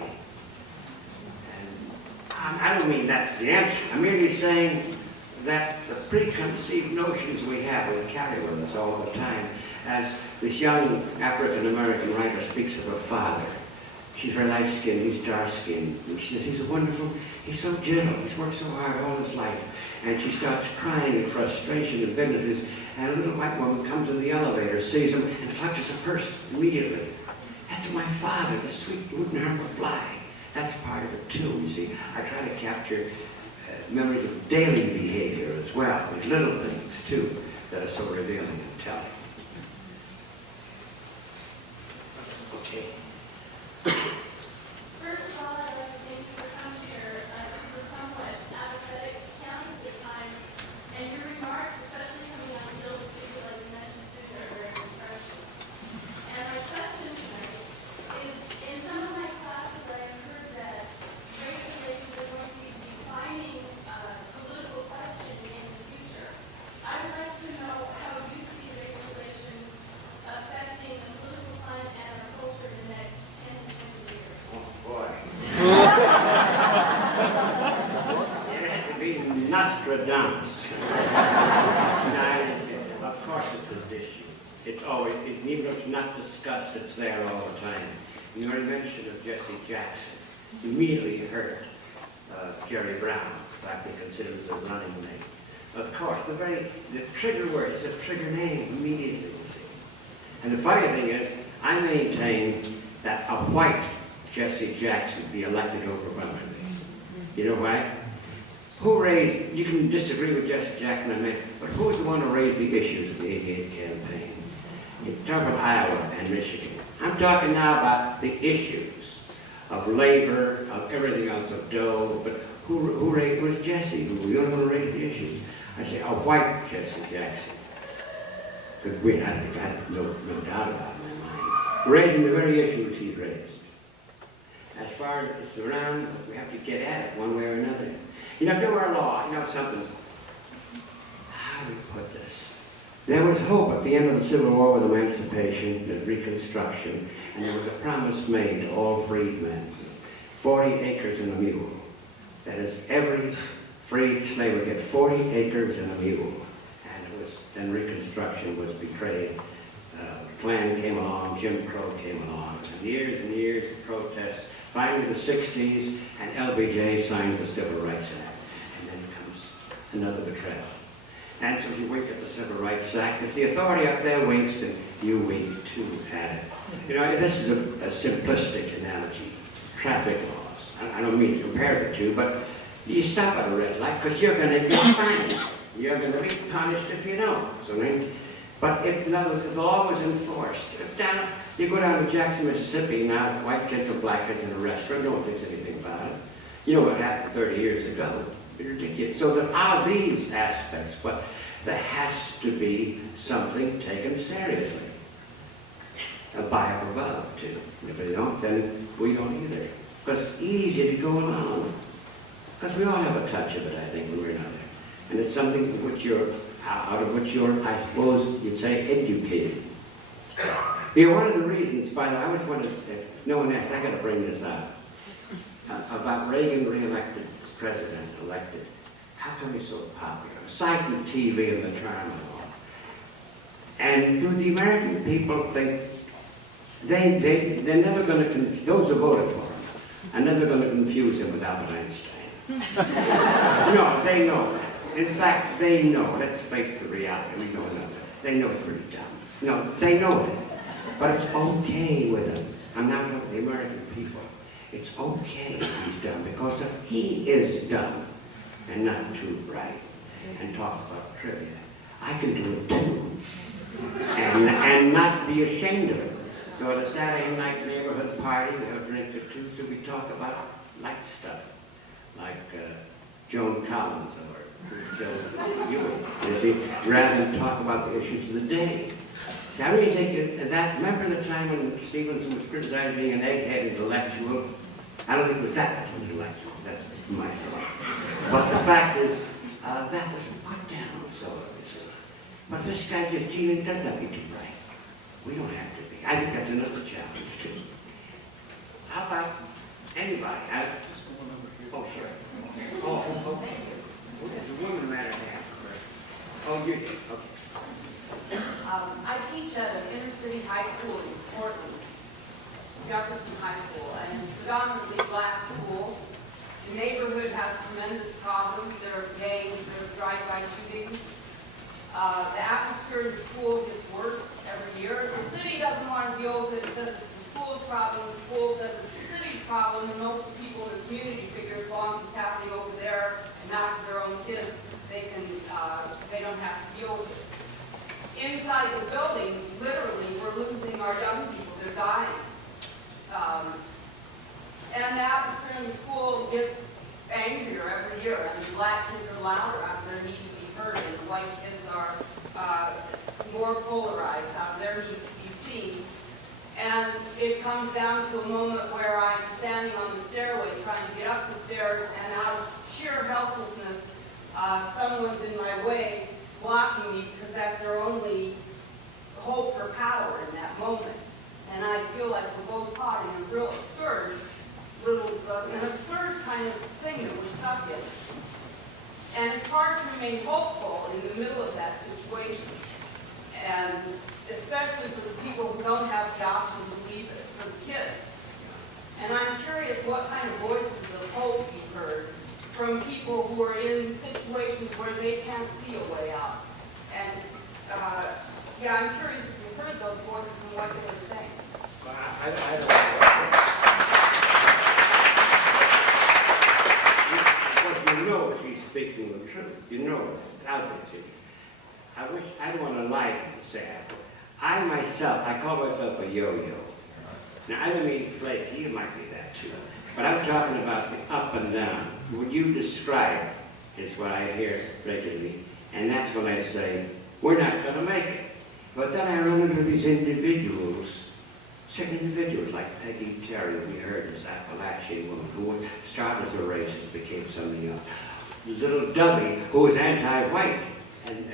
And I don't mean that's the answer. I'm merely saying that the preconceived notions we have, we carry with us all the time. As this young African-American writer speaks of her father. She's very light-skinned, he's dark-skinned. And she says, he's wonderful, he's so gentle, he's worked so hard all his life. And she starts crying in frustration and bitterness. And a little white woman comes in the elevator, sees him, and clutches a purse immediately. That's my father, the sweet wouldn't harm a fly. That's part of it too, you see. I try to capture memories of daily behavior as well, with little things too, that are so revealing and telling. Okay. First of all, I'd like to thank you for coming here. This is a somewhat apathetic campus at times, and your remarks, especially coming on the heels of Susan, like you mentioned, Susan, are very refreshing. And my question tonight is, in some of my classes, I have heard that race relations are going to be defining a political question in the future. I would like to know how you see race relations affecting the political climate and our culture in the next 10 to 20 years. Oh, boy. It had to be Nostradamus. Now, of course it's an issue. It's always, even if it's not discussed, it's there all the time. Your invention of Jesse Jackson immediately hurt Jerry Brown, in fact, he considers a running mate. Of course, the trigger word is a trigger name immediately, you see. And the funny thing is, I maintain that a white Jesse Jackson be elected overwhelmingly. You know why? Who raised, you can disagree with Jesse Jackson, I mean, but who was the one who raised the issues of the 88 campaign? You talk about Iowa and Michigan. I'm talking now about the issues of labor, of everything else, of dough, but who raised, was Jesse, who the only one who raised the issues? I say, a white Jesse Jackson could win. I think I have no doubt about it in my mind. Raising the very issues he raised. As far as it's around, we have to get at it one way or another. You know, if there were a law, you know something, how do we put this? There was hope at the end of the Civil War with emancipation and Reconstruction, and there was a promise made to all freed men, 40 acres and a mule. That is, every freed slave would get 40 acres and a mule. And then Reconstruction was betrayed. Klan came along, Jim Crow came along, and years of protests. Finally, the 60s, and LBJ signed the Civil Rights Act. And then comes another betrayal. And so you wink at the Civil Rights Act. If the authority up there winks, then you wink too at it. You know, this is a simplistic analogy. Traffic laws. I don't mean to compare the two, but you stop at a red light because you're going to get fined. You're going to be punished if you don't. So, but if, in other words, if the law was enforced, you go down to Jackson, Mississippi, now white kids or black kids in a restaurant, no one thinks anything about it. You know what happened 30 years ago. It's ridiculous. So there are these aspects, but there has to be something taken seriously. By or above, too. If they don't, then we don't either. Because it's easy to go along. Because we all have a touch of it, I think, when we're another. And it's something which out of which you're, I suppose you'd say, educated. You know, one of the reasons, by the way, I always wondered if no one asked, I got to bring this out. about Reagan re-elected president, elected. How come he's so popular? Aside from TV and the term and all. And do the American people think they're never going to, those who voted for him, are never going to confuse him with Albert Einstein? No, they know that. In fact, they know. Let's face the reality. We don't know that. They know it's pretty dumb. No, they know it. But it's okay with them. I'm not talking the American people. It's okay if he's dumb, because if he is dumb and not too bright and talks about trivia, I can do it too. And not be ashamed of it. So at a Saturday night neighborhood party, we have a drink or two, so we talk about light stuff, like Joan Collins or Joe Ewing, you see, rather than talk about the issues of the day. So I really think that, remember the time when Stevenson was criticized being an egghead intellectual? I don't think it was that much of an intellectual, that's my thought. But the fact is, that was put down, so obviously. But this guy just, gee, doesn't have to be too bright. We don't have to be. I think that's another challenge, too. How about anybody? Oh, sure. Oh, okay. The woman matter now, correct? Oh, you did, okay. I teach at an inner-city high school in Portland, Jefferson High School, and it's predominantly black school. The neighborhood has tremendous problems. There's gangs, there's drive-by shootings. The atmosphere in the school gets worse every year. The city doesn't want to deal with it. It says it's the school's problem. The school says it's the city's problem, and most of the people in the community figure as long as it's happening over there and not to their own kids, they don't have to deal with it. Inside the building, literally, we're losing our young people. They're dying. And the atmosphere in the school gets angrier every year. I mean, black kids are louder out of their need to be heard, and the white kids are more polarized out of their need to be seen. And it comes down to a moment where I'm standing on the stairway trying to get up the stairs, and out of sheer helplessness, someone's in my way, blocking me, because that's their only hope for power in that moment. And I feel like we're both caught in a real absurd kind of thing that we're stuck in. And it's hard to remain hopeful in the middle of that situation. And especially for the people who don't have the option to leave it, for the kids. And I'm curious what kind of voices of hope you've heard from people who are in situations where they can't see a way out. And yeah, I'm curious if you've heard those voices and what they were saying. I don't know. But you know she's speaking the truth. You know it. Obviously. I don't want to lie and say I myself, I call myself a yo-yo. Now, I don't mean flaky. You might be that too. But I'm talking about the up and down. What you describe is what I hear regularly. And that's when I say, we're not going to make it. But then I run into these individuals, certain individuals like Peggy Terry, we heard this Appalachian woman who started as a racist, became something else. Little Dubby, who was anti-white, and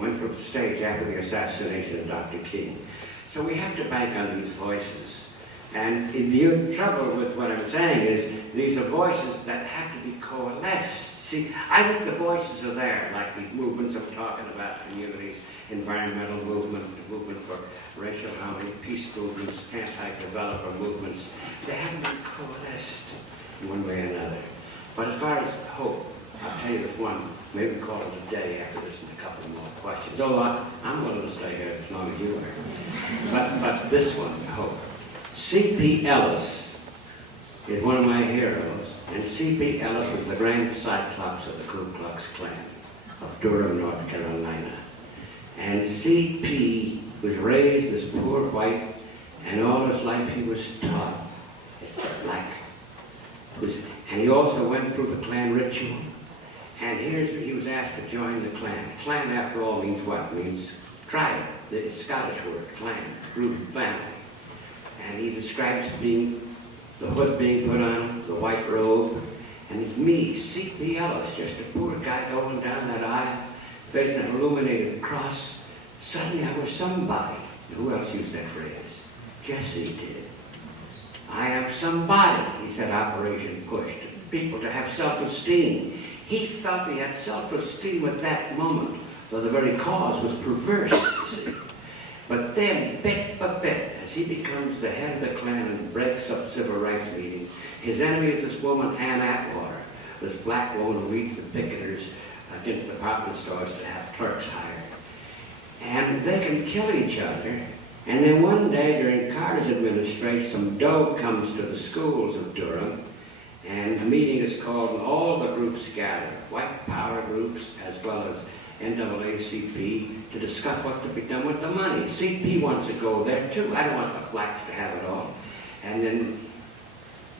went from the stage after the assassination of Dr. King. So we have to bank on these voices. And the trouble with what I'm saying is these are voices that have to be coalesced. See, I think the voices are there, like these movements I'm talking about, communities, environmental movement, the movement for racial harmony, peace movements, anti-developer movements. They haven't been coalesced in one way or another. But as far as hope, I'll tell you this one, maybe call it a day after this and a couple more questions. Although I'm willing to stay here as long as you are. But this one, hope. C.P. Ellis is one of my heroes, and C.P. Ellis was the Grand Cyclops of the Ku Klux Klan of Durham, North Carolina. And C.P. was raised as poor white, and all his life he was taught as black. And he also went through the Klan ritual. And he was asked to join the Klan. Klan, after all, means what? It means tribe, the Scottish word, clan, group, family. And he describes being, the hood being put on, the white robe, and it's me, C.P. Ellis, just a poor guy going down that aisle, facing an illuminated cross. Suddenly I was somebody. Who else used that phrase? Jesse did. I am somebody, he said, Operation Push. People to have self-esteem. He felt he had self-esteem at that moment, though the very cause was perverse, you see. But then, bit by bit, as he becomes the head of the Klan and breaks up civil rights meetings, his enemy is this woman, Ann Atwater, this black woman who leads the picketers against the department stores to have clerks hired. And they can kill each other. And then one day during Carter's administration, some dough comes to the schools of Durham, and a meeting is called, and all the groups gather, white power groups as well as NAACP, to discuss what to be done with the money. CP wants to go there too. I don't want the blacks to have it all. And then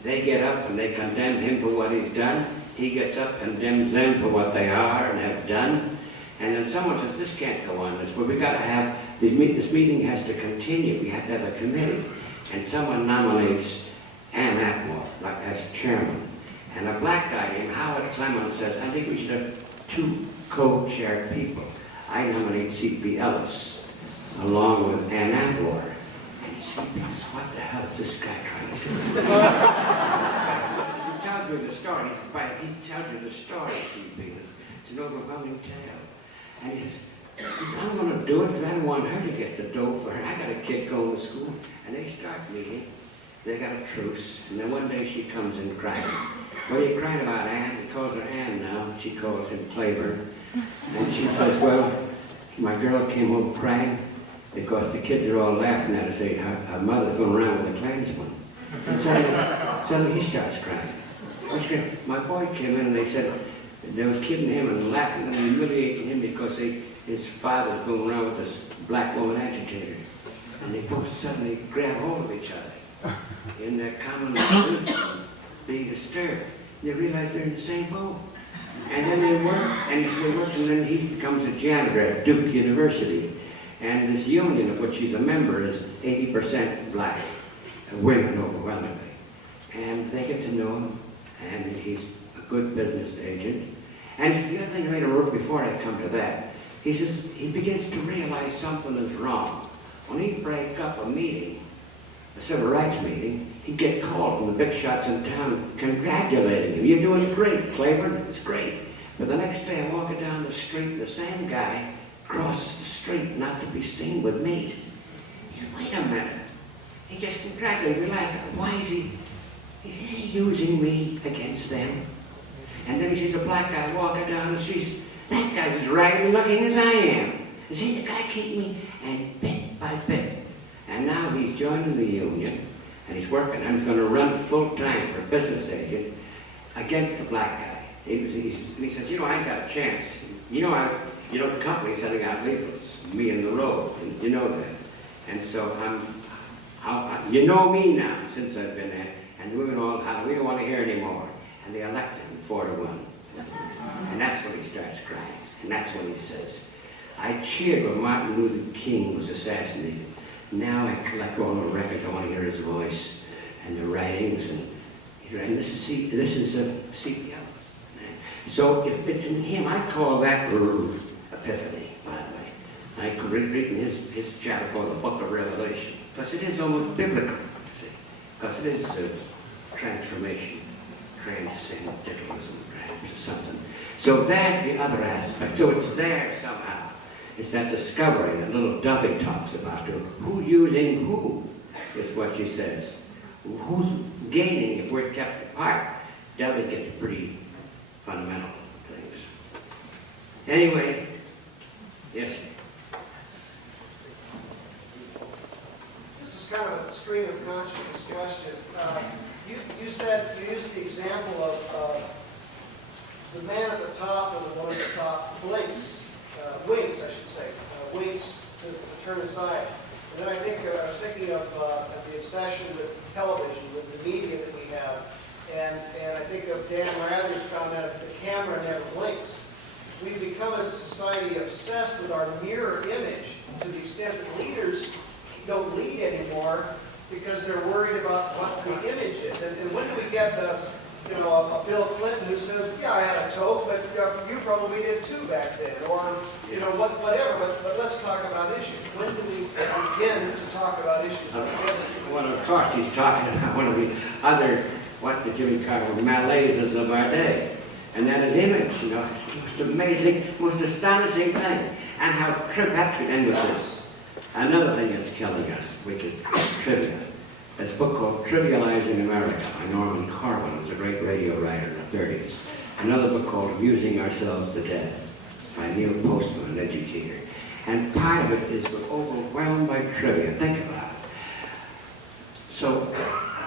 they get up and they condemn him for what he's done. He gets up, condemns them for what they are and have done. And then someone says, this can't go on this way. We've got to have, this meeting has to continue. We have to have a committee. And someone nominates Ann Atwater, like as chairman. And a black guy named Howard Clemens says, I think we should have two co-chair people. I nominate C.P. Ellis, along with Ann Atwater. And C.P. says, what the hell is this guy trying to do? He tells you the story. He tells you the story, C.P. It's an overwhelming tale. And he says, I'm going to do it because I don't want her to get the dough for her. I got a kid going to school. And they start meeting. They got a truce. And then one day she comes in crying. What are you crying about, Ann? He calls her Ann now. She calls him Claiborne. And she says, well, my girl came home crying because the kids are all laughing at her, saying her mother's going around with a Klansman. And suddenly he starts crying. My boy came in and they said they were kidding him and laughing and humiliating him because his father's going around with this black woman agitator. And they both suddenly grab hold of each other in their common being disturbed. They realize they're in the same boat. And then they work, and then he becomes a janitor at Duke University. And this union of which he's a member is 80% black, women overwhelmingly. And they get to know him, and he's a good business agent. And the other thing I made a word before I come to that, he says he begins to realize something is wrong. When he break up a meeting, a civil rights meeting, he'd get called from the big shots in town congratulating him. You're doing great, Claiborne. It's great. But the next day I'm walking down the street, the same guy crosses the street not to be seen with me. He said, wait a minute. He just congratulated me, laughing. Why is he using me against them? And then he sees a black guy walking down the street. That guy's as ragged looking as I am. You see, the guy keep me, and bit by bit. And now he's joining the union, and he's working, and he's going to run full-time for business agent against the black guy. He says, you know, I ain't got a chance. You know, the company's sending out leaflets, me and the road, and you know that. And so you know me now, since I've been there, and we don't want to hear anymore. And they elect him 4-1. And that's when he starts crying. And that's when he says, I cheered when Martin Luther King was assassinated. Now I collect all the records. I want to hear his voice and the writings. And this is a CPL. So if it's in him, I call that epiphany, by the way. I could read his chapter called the Book of Revelation. Because it is almost biblical, see. Because it is transformation, transcendentalism, perhaps, or something. So that's the other aspect. So it's there somehow. It's that discovery that little Duffy talks about. Who using who is what she says. Who's gaining if we're kept apart? Duffy gets pretty fundamental things. Anyway, yes. This is kind of a stream of consciousness question. You said, you used the example of the man at the top and the one at the top winks, I should say, winks to turn aside. And then I was thinking of the obsession with television, with the media that we have. And I think of Dan Rather's comment, the camera never blinks. We've become as a society obsessed with our mirror image to the extent that leaders don't lead anymore because they're worried about what the image is. And when do we get a Bill Clinton who says, yeah, I had a toke, but you probably did too back then, or, you know, whatever, but let's talk about issues. When do we begin to talk about issues? Well, of course, he's talking about one of the other, what the Jimmy Carter malaises of our day. And that is image, you know, most amazing, most astonishing thing. And how that could end with this. Another thing that's killing us, which is trivia. This book called Trivializing America by Norman Corwin, who was a great radio writer in the 30s. Another book called Amusing Ourselves to Death by Neil Postman, an educator. And part of it is we're overwhelmed by trivia. Think about it. So,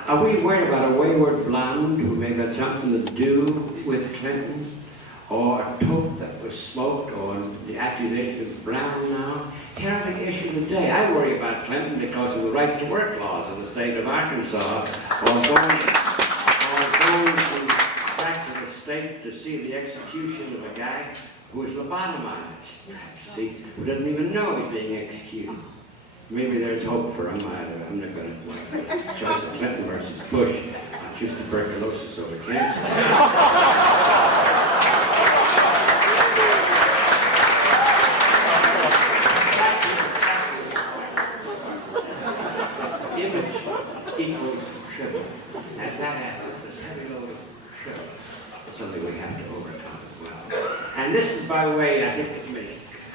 are we worried about a wayward blonde who may have had something to do with Clinton? Or a toke that was smoked, or the accusation of Brown now? Terrific issue today. I worry about Clinton because of the right-to-work laws in the state of Arkansas, or going back to the state to see the execution of a guy who was lobotomized. See, who doesn't even know he's being executed. Maybe there's hope for him. I'm not going to choice of Clinton versus Bush. I choose tuberculosis over cancer. Image equals trivia. As that happens, this heavy load of trivia is something we have to overcome as well. And this is, by the way, I think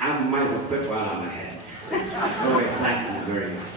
I might have quit while I'm ahead. Very thank you very much.